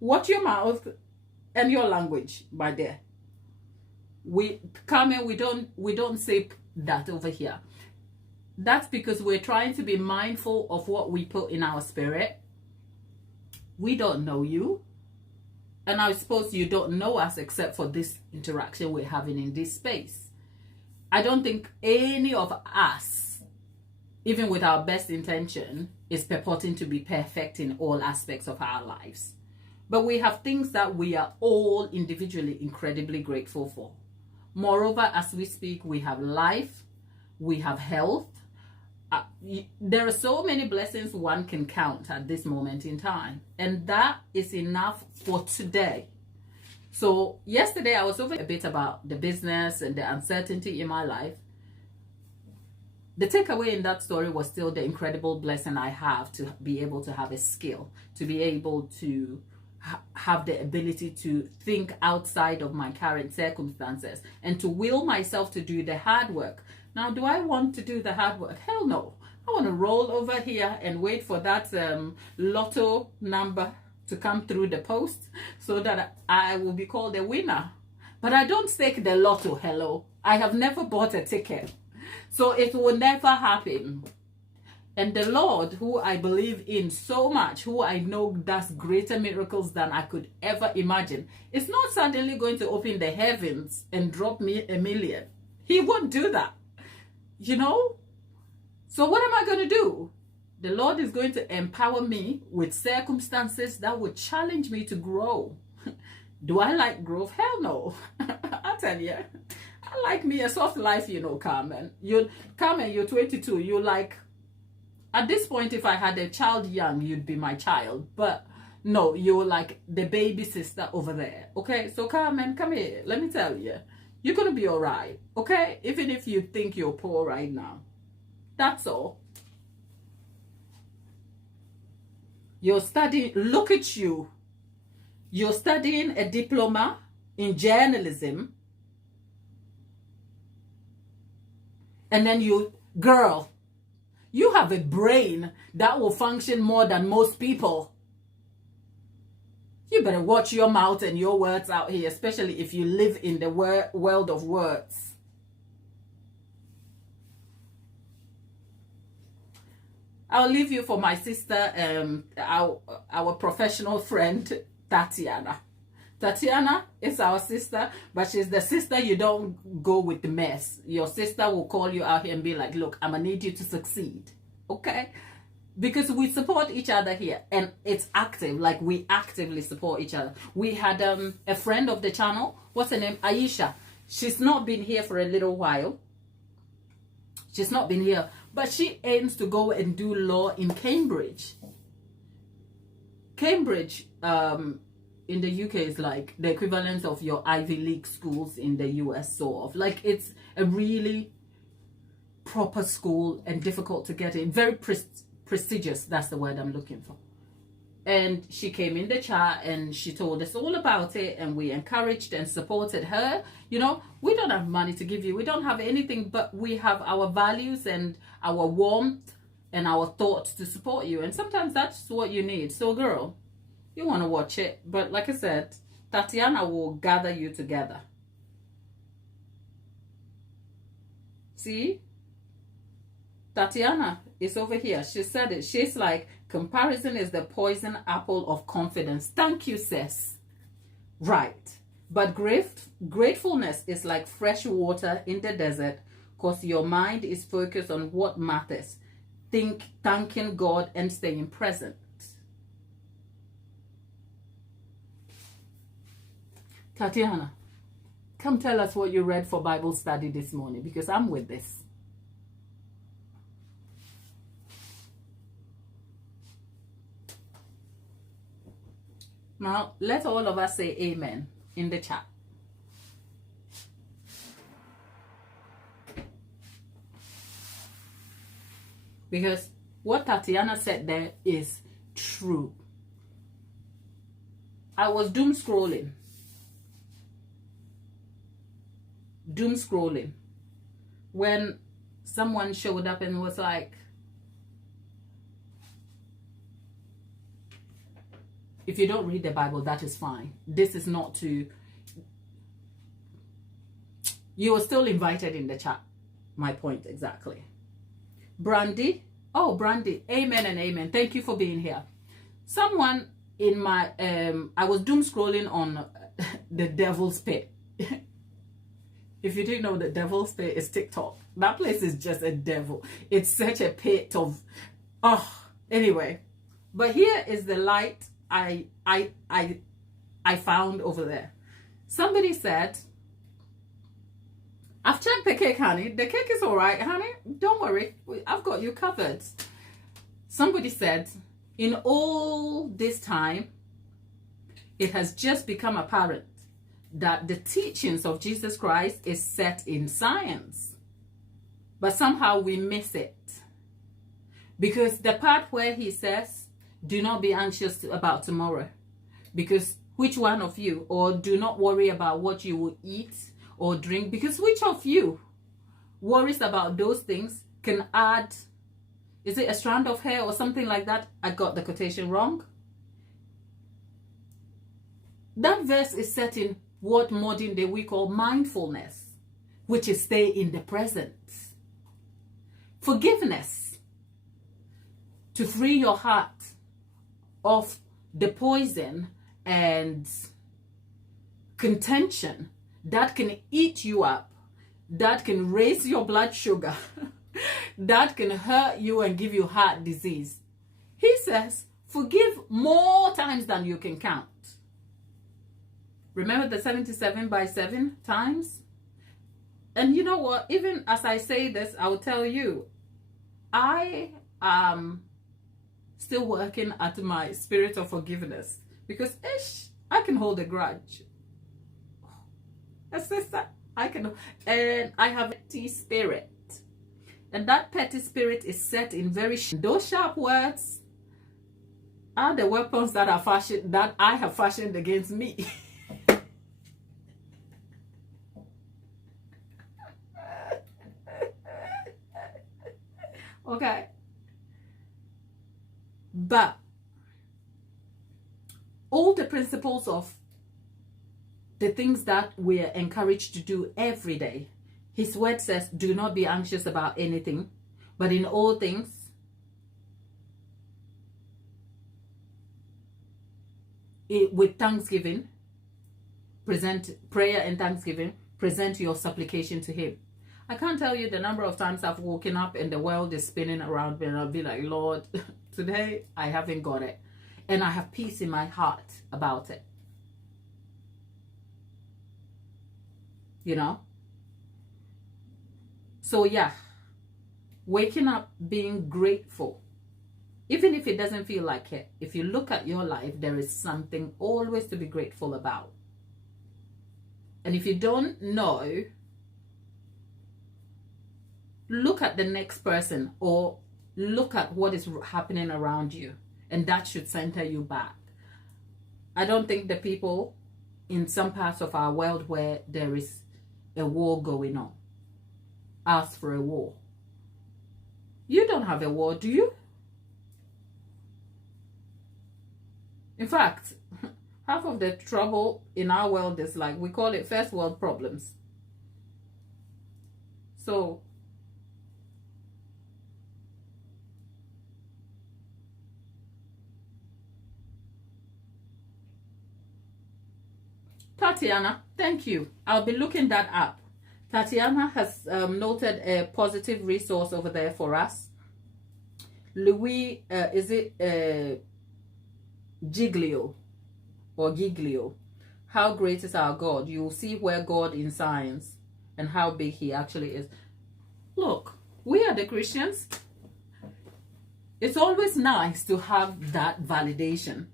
Watch your mouth and your language, my dear. Carmen, we don't say that over here. That's because we're trying to be mindful of what we put in our spirit. We don't know you. And I suppose you don't know us except for this interaction we're having in this space. I don't think any of us, even with our best intention, is purporting to be perfect in all aspects of our lives. But we have things that we are all individually incredibly grateful for. Moreover, as we speak, we have life, we have health. There are so many blessings one can count at this moment in time. And that is enough for today. So yesterday I was over a bit about the business and the uncertainty in my life. The takeaway in that story was still the incredible blessing I have to be able to have a skill, to be able to have the ability to think outside of my current circumstances and to will myself to do the hard work. Now, do I want to do the hard work? Hell no. I want to roll over here and wait for that lotto number to come through the post so that I will be called a winner. But I don't stake the lotto, hello. I have never bought a ticket. So it will never happen. And the Lord, who I believe in so much, who I know does greater miracles than I could ever imagine, is not suddenly going to open the heavens and drop me $1 million. He won't do that. You know? So what am I going to do? The Lord is going to empower me with circumstances that would challenge me to grow. Do I like growth? Hell no. I tell you. I like me a soft life, you know, Carmen. Carmen, you're 22. You're like, at this point, if I had a child young, you'd be my child. But No, you're like the baby sister over there. Okay, so Carmen, come here. Let me tell you, you're gonna be all right. Okay, even if you think you're poor right now, that's all. You're studying. Look at you. You're studying a diploma in journalism, and then girl, you have a brain that will function more than most people. You better watch your mouth and your words out here, especially if you live in the world of words. I'll leave you for my sister, our professional friend, Tatiana. Tatiana is our sister, but she's the sister you don't go with the mess. Your sister will call you out here and be like, look, I'm going to need you to succeed. Okay? Because we support each other here, and it's active. Like, we actively support each other. We had a friend of the channel. What's her name? Aisha. She's not been here for a little while. She's not been here, but she aims to go and do law in Cambridge. Cambridge in the UK is like the equivalent of your Ivy League schools in the US, sort of. Like, it's a really proper school and difficult to get in. Very prestigious, that's the word I'm looking for. And she came in the chat and she told us all about it, and we encouraged and supported her. You know, we don't have money to give you. We don't have anything, but we have our values and our warmth and our thoughts to support you. And sometimes that's what you need. So, girl, you want to watch it. But like I said, Tatiana will gather you together. See? Tatiana is over here. She said it. She's like, comparison is the poison apple of confidence. Thank you, sis. Right. But gratefulness is like fresh water in the desert, because your mind is focused on what matters. Thanking God and staying present. Tatiana, come tell us what you read for Bible study this morning, because I'm with this. Now, let all of us say amen in the chat. Because what Tatiana said there is true. I was doom scrolling. When someone showed up and was like, if you don't read the Bible, that is fine. This is not to... You are still invited in the chat. My point exactly. Brandy. Oh, Brandy. Amen and amen. Thank you for being here. Someone in my... I was doom scrolling on the Devil's Pit. If you didn't know, the Devil's Pit is TikTok. That place is just a devil. It's such a pit of... Oh, anyway. But here is the light I found over there. Somebody said, I've checked the cake, honey. The cake is all right, honey. Don't worry. I've got you covered. Somebody said, in all this time, it has just become apparent that the teachings of Jesus Christ is set in science. But somehow we miss it. Because the part where he says, do not be anxious about tomorrow. Because which one of you, or do not worry about what you will eat or drink, because which of you worries about those things can add, is it a strand of hair or something like that? I got the quotation wrong. That verse is set in what modern day we call mindfulness, which is stay in the present. Forgiveness, to free your heart of the poison and contention that can eat you up, that can raise your blood sugar, that can hurt you and give you heart disease. He says, forgive more times than you can count. Remember the 77 by 7 times? And you know what? Even as I say this, I will tell you, I am still working at my spirit of forgiveness, because I can hold a grudge. A sister, I can, and I have a petty spirit, and that petty spirit is set in those sharp words are the weapons that I have fashioned against me. Okay, but all the principles of the things that we are encouraged to do every day, his word says, do not be anxious about anything, but in all things, with thanksgiving, present prayer and thanksgiving, present your supplication to him. I can't tell you the number of times I've woken up and the world is spinning around me, and I'll be like, Lord, today I haven't got it. And I have peace in my heart about it. You know? So yeah, waking up being grateful. Even if it doesn't feel like it, if you look at your life, there is something always to be grateful about. And if you don't know, look at the next person or look at what is happening around you, and that should center you back. I don't think the people in some parts of our world where there is a war going on ask for a war. You don't have a war, do you? In fact, half of the trouble in our world is, like, we call it first world problems. So Tatiana, thank you. I'll be looking that up. Tatiana has noted a positive resource over there for us. Louis, is it Giglio or Giglio? How great is our God? You'll see where God in science and how big he actually is. Look, we are the Christians. It's always nice to have that validation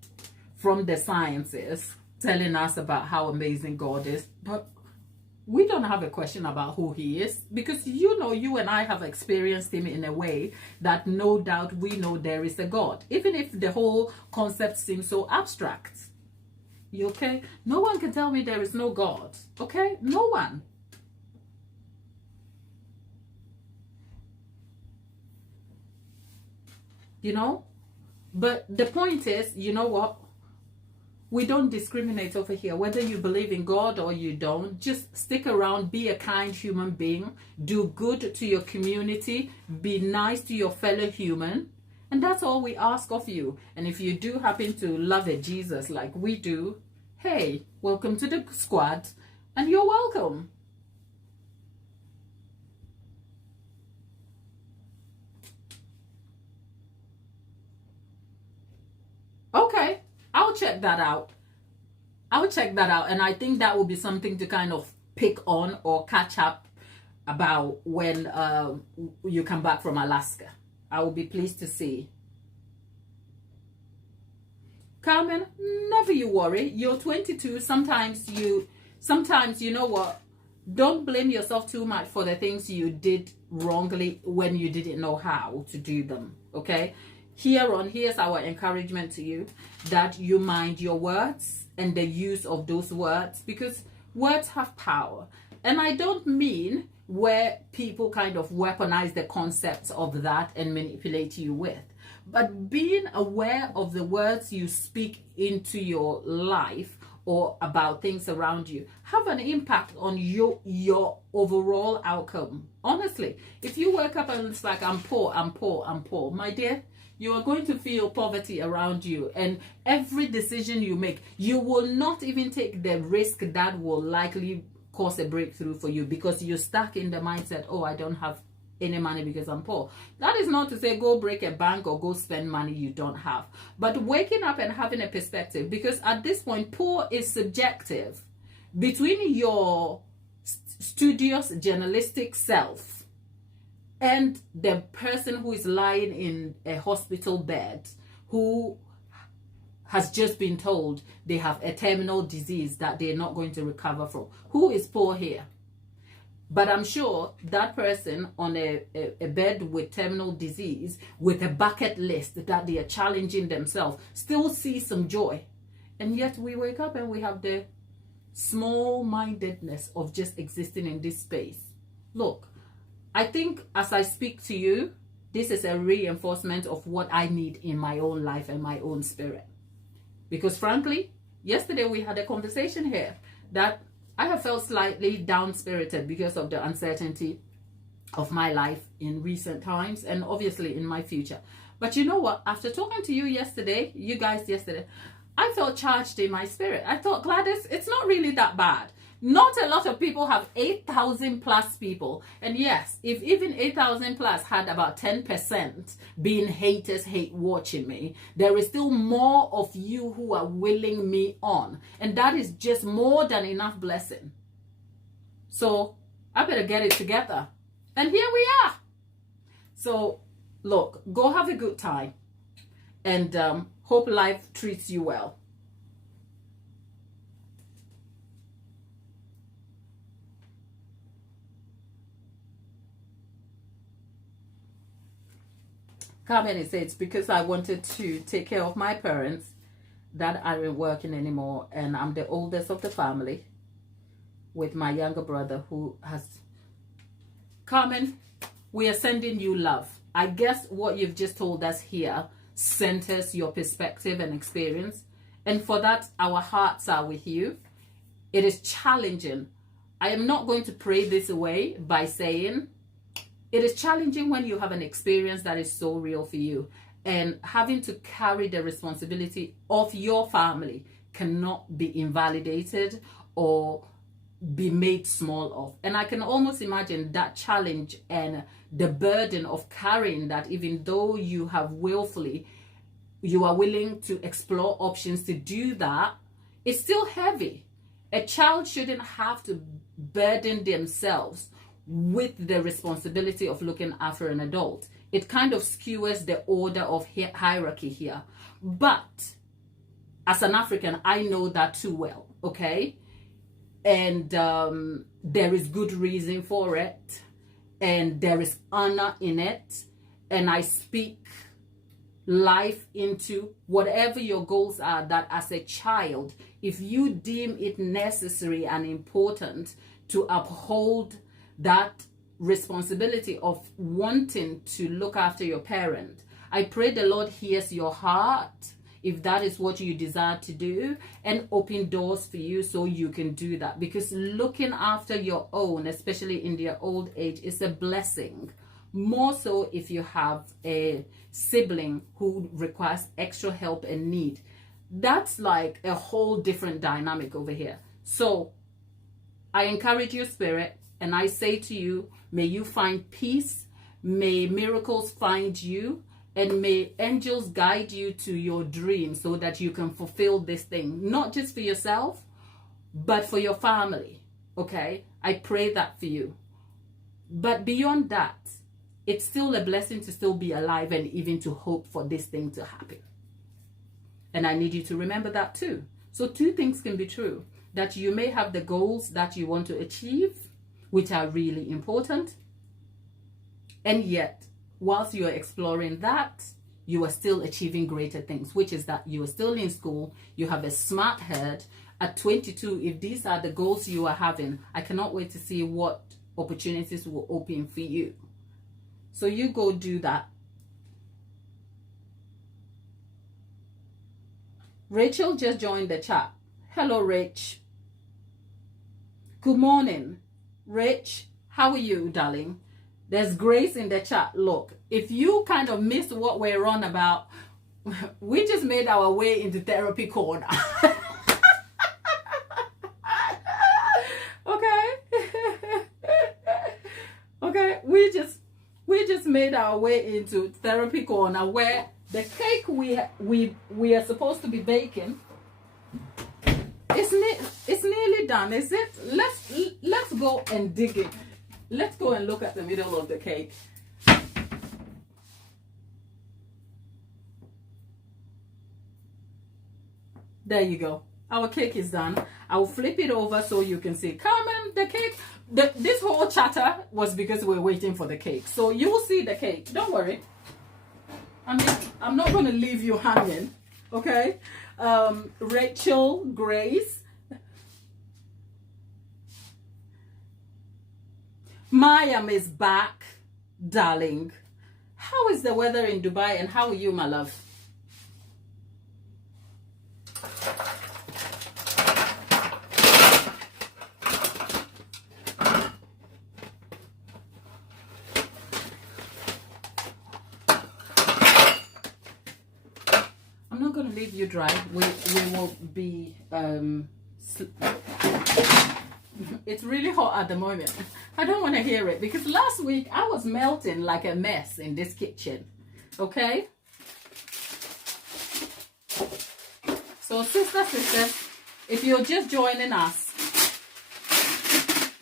from the sciences telling us about how amazing God is, but we don't have a question about who he is, because you know, you and I have experienced him in a way that no doubt we know there is a God, even if the whole concept seems so abstract. You okay? No one can tell me there is no God. Okay? No one. You know? But the point is, you know what? We don't discriminate over here, whether you believe in God or you don't. Just stick around, be a kind human being, do good to your community, be nice to your fellow human, and that's all we ask of you. And if you do happen to love a Jesus like we do, hey, welcome to the squad, and you're welcome. Okay. I'll check that out. I'll check that out. And I think that will be something to kind of pick on or catch up about when you come back from Alaska. I will be pleased to see. Carmen, never you worry. You're 22. Sometimes you know what? Don't blame yourself too much for the things you did wrongly when you didn't know how to do them. Okay? Here's our encouragement to you, that you mind your words and the use of those words, because words have power. And I don't mean where people kind of weaponize the concepts of that and manipulate you with, but being aware of the words you speak into your life or about things around you have an impact on your overall outcome. Honestly, if you wake up and it's like, I'm poor, my dear, you are going to feel poverty around you, and every decision you make, you will not even take the risk that will likely cause a breakthrough for you, because you're stuck in the mindset, oh, I don't have any money because I'm poor. That is not to say go break a bank or go spend money you don't have, but waking up and having a perspective, because at this point, poor is subjective. Between your studious journalistic self and the person who is lying in a hospital bed who has just been told they have a terminal disease that they're not going to recover from. Who is poor here? But I'm sure that person on a bed with terminal disease, with a bucket list that they are challenging themselves, still sees some joy. And yet we wake up and we have the small-mindedness of just existing in this space. Look, I think as I speak to you, this is a reinforcement of what I need in my own life and my own spirit. Because frankly, yesterday we had a conversation here that I have felt slightly down-spirited because of the uncertainty of my life in recent times and obviously in my future. But you know what? After talking to you guys yesterday, I felt charged in my spirit. I thought, Gladys, it's not really that bad. Not a lot of people have 8,000 plus people. And yes, if even 8,000 plus had about 10% being haters hate watching me, there is still more of you who are willing me on. And that is just more than enough blessing. So I better get it together. And here we are. So look, go have a good time. And hope life treats you well. Carmen says, it's because I wanted to take care of my parents that I aren't working anymore. And I'm the oldest of the family with my younger brother who has... Carmen, we are sending you love. I guess what you've just told us here centers your perspective and experience. And for that, our hearts are with you. It is challenging. I am not going to pray this away by saying... It is challenging when you have an experience that is so real for you, and having to carry the responsibility of your family cannot be invalidated or be made small of. And I can almost imagine that challenge and the burden of carrying that, even though you are willing to explore options to do that, it's still heavy. A child shouldn't have to burden themselves with the responsibility of looking after an adult. It kind of skewers the order of hierarchy here. But as an African, I know that too well, okay? And there is good reason for it. And there is honor in it. And I speak life into whatever your goals are, that as a child, if you deem it necessary and important to uphold that responsibility of wanting to look after your parent, I pray the Lord hears your heart if that is what you desire to do, and open doors for you so you can do that. Because looking after your own, especially in their old age, is a blessing. More so if you have a sibling who requires extra help and need. That's like a whole different dynamic over here. So I encourage your spirit. And I say to you, may you find peace, may miracles find you, and may angels guide you to your dream so that you can fulfill this thing, not just for yourself, but for your family, okay? I pray that for you. But beyond that, it's still a blessing to still be alive and even to hope for this thing to happen. And I need you to remember that too. So two things can be true, that you may have the goals that you want to achieve, which are really important. And yet, whilst you are exploring that, you are still achieving greater things, which is that you are still in school, you have a smart head. At 22, if these are the goals you are having, I cannot wait to see what opportunities will open for you. So you go do that. Rachel just joined the chat. Hello, Rach. Good morning. Rich, how are you, darling? There's Grace in the chat. Look, if you kind of missed what we're on about, we just made our way into therapy corner. Okay? Okay, we just made our way into therapy corner, where the cake we are supposed to be baking, it's nearly done, is it? Let's go and dig it. Let's go and look at the middle of the cake. There you go. Our cake is done. I'll flip it over so you can see. Carmen, the cake. This whole chatter was because we're waiting for the cake. So you will see the cake. Don't worry. I mean, I'm not going to leave you hanging. Okay? Rachel, Grace. Mayam is back, darling. How is the weather in Dubai and how are you, my love? I'm not going to leave you dry. We will be... it's really hot at the moment. I don't want to hear it because last week I was melting like a mess in this kitchen. Okay? So sisters, if you're just joining us,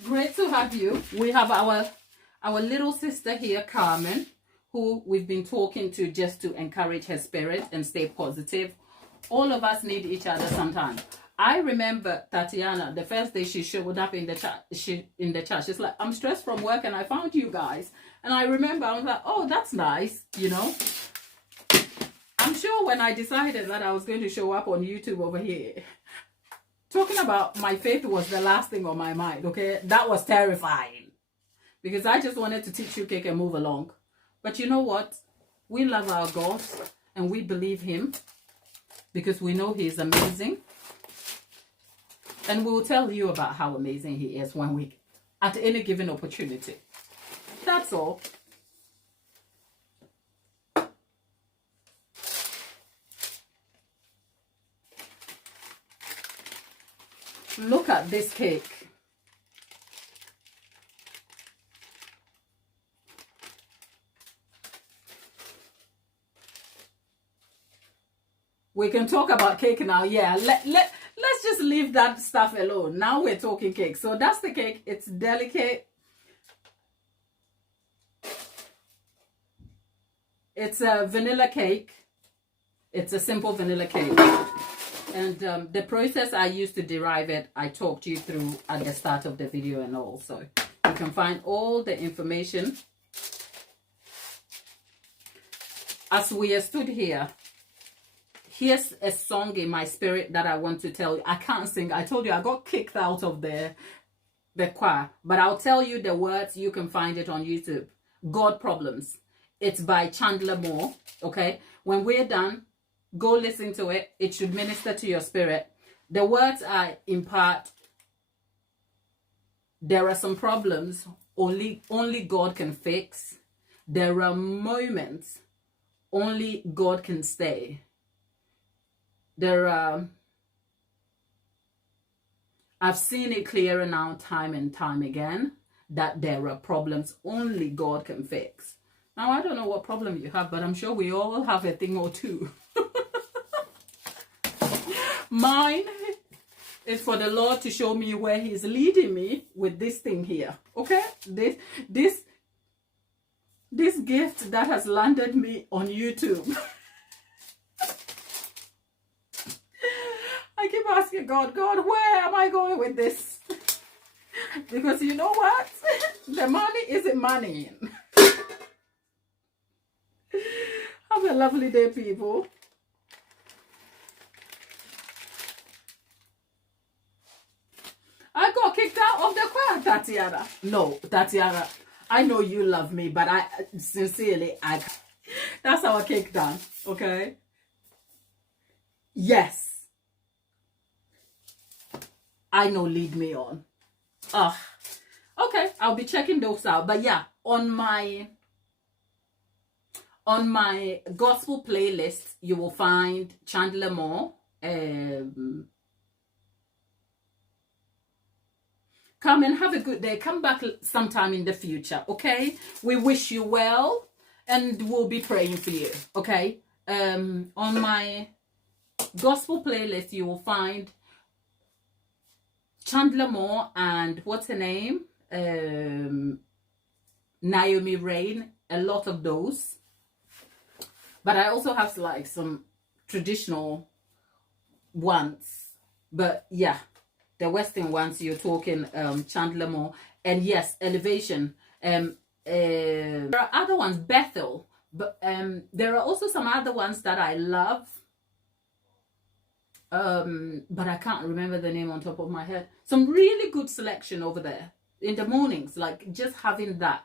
great to have you. We have our little sister here, Carmen, who we've been talking to just to encourage her spirit and stay positive. All of us need each other sometimes. I remember Tatiana, the first day she showed up in the chat, she's like, I'm stressed from work and I found you guys. And I remember, I was like, oh, that's nice, you know. I'm sure when I decided that I was going to show up on YouTube over here, talking about my faith was the last thing on my mind, okay? That was terrifying. Because I just wanted to teach you cake and move along. But you know what? We love our God and we believe him because we know he is amazing. And we will tell you about how amazing he is when we, at any given opportunity. That's all. Look at this cake. We can talk about cake now. Yeah, let's just leave that stuff alone. Now we're talking cake. So that's the cake. It's delicate. It's a vanilla cake. It's a simple vanilla cake. And the process I used to derive it, I talked you through at the start of the video and all. So you can find all the information. As we stood here, here's a song in my spirit that I want to tell you. I can't sing. I told you I got kicked out of the choir. But I'll tell you the words. You can find it on YouTube. God Problems. It's by Chandler Moore. Okay? When we're done, go listen to it. It should minister to your spirit. The words are in part, there are some problems only God can fix. There are moments only God can stay. There are, I've seen it clearer now time and time again that there are problems only God can fix. Now, I don't know what problem you have, but I'm sure we all have a thing or two. Mine is for the Lord to show me where he's leading me with this thing here. Okay? This gift that has landed me on YouTube. I keep asking God, where am I going with this? Because you know what? The money isn't money. Have a lovely day, people. I got kicked out of the choir, Tatiana. No, Tatiana, I know you love me, but I sincerely, that's our cake done, okay? Yes. I know, lead me on. Okay, I'll be checking those out. But yeah, on my gospel playlist, you will find Chandler Moore. Come and have a good day. Come back sometime in the future, okay? We wish you well and we'll be praying for you, okay? On my gospel playlist, you will find Chandler Moore and what's her name? Naomi Rain, a lot of those. But I also have like some traditional ones. But yeah, the Western ones, you're talking Chandler Moore. And yes, Elevation. There are other ones, Bethel. But there are also some other ones that I love. But I can't remember the name on top of my head. Some really good selection over there in the mornings. Like just having that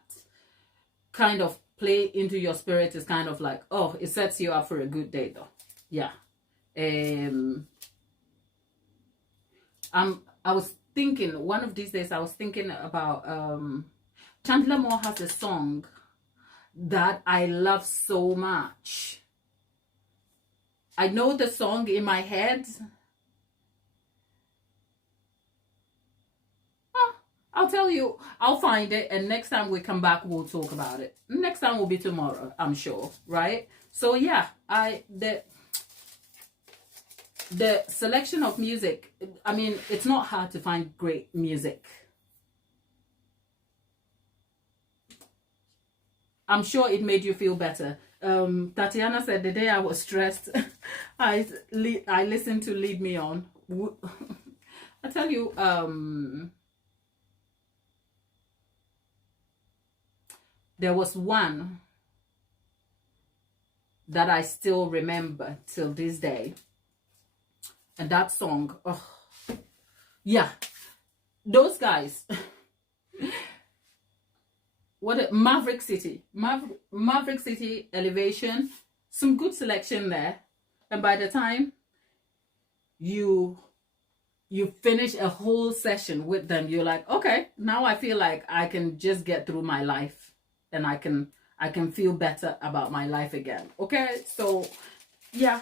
kind of play into your spirit is kind of like, oh, it sets you up for a good day though. Yeah. I was thinking one of these days, I was thinking about Chandler Moore has a song that I love so much. I know the song in my head. I'll tell you, I'll find it, and next time we come back, we'll talk about it. Next time will be tomorrow, I'm sure, right? So yeah, the selection of music, I mean, it's not hard to find great music. I'm sure it made you feel better. Tatiana said the day I was stressed, I listened to Lead Me On. I tell you, there was one that I still remember till this day. And that song, oh, yeah, those guys. Maverick City, Maverick City, Elevation, some good selection there. And by the time you finish a whole session with them, you're like, okay, now I feel like I can just get through my life, and I can feel better about my life again. Okay, so yeah,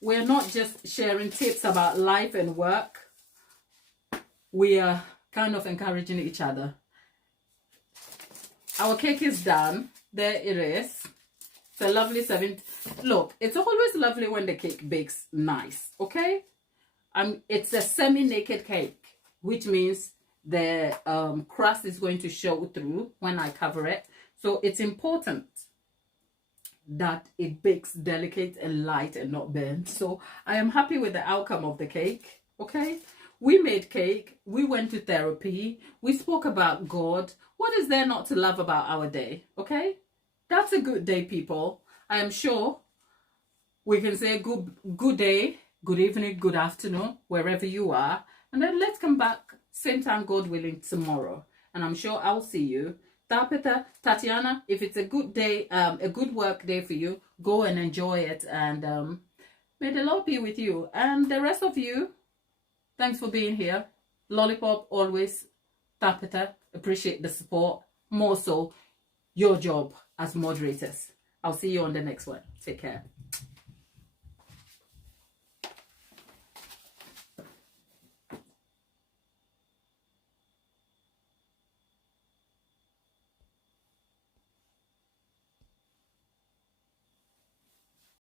we're not just sharing tips about life and work. We are kind of encouraging each other. Our cake is done. There it is. It's a lovely 7. Look, it's always lovely when the cake bakes nice, okay? It's a semi-naked cake, which means the crust is going to show through when I cover it. So it's important that it bakes delicate and light and not burnt. So I am happy with the outcome of the cake, okay? We made cake, we went to therapy, we spoke about God. What is there not to love about our day, okay? That's a good day, people. I am sure we can say good day, good evening, good afternoon, wherever you are. And then let's come back, same time, God willing, tomorrow. And I'm sure I'll see you. Tapita, Tatiana, if it's a good day, a good work day for you, go and enjoy it. And may the Lord be with you. And the rest of you, thanks for being here. Lollipop, always. Tapita, appreciate the support. More so, your job as moderators. I'll see you on the next one. Take care.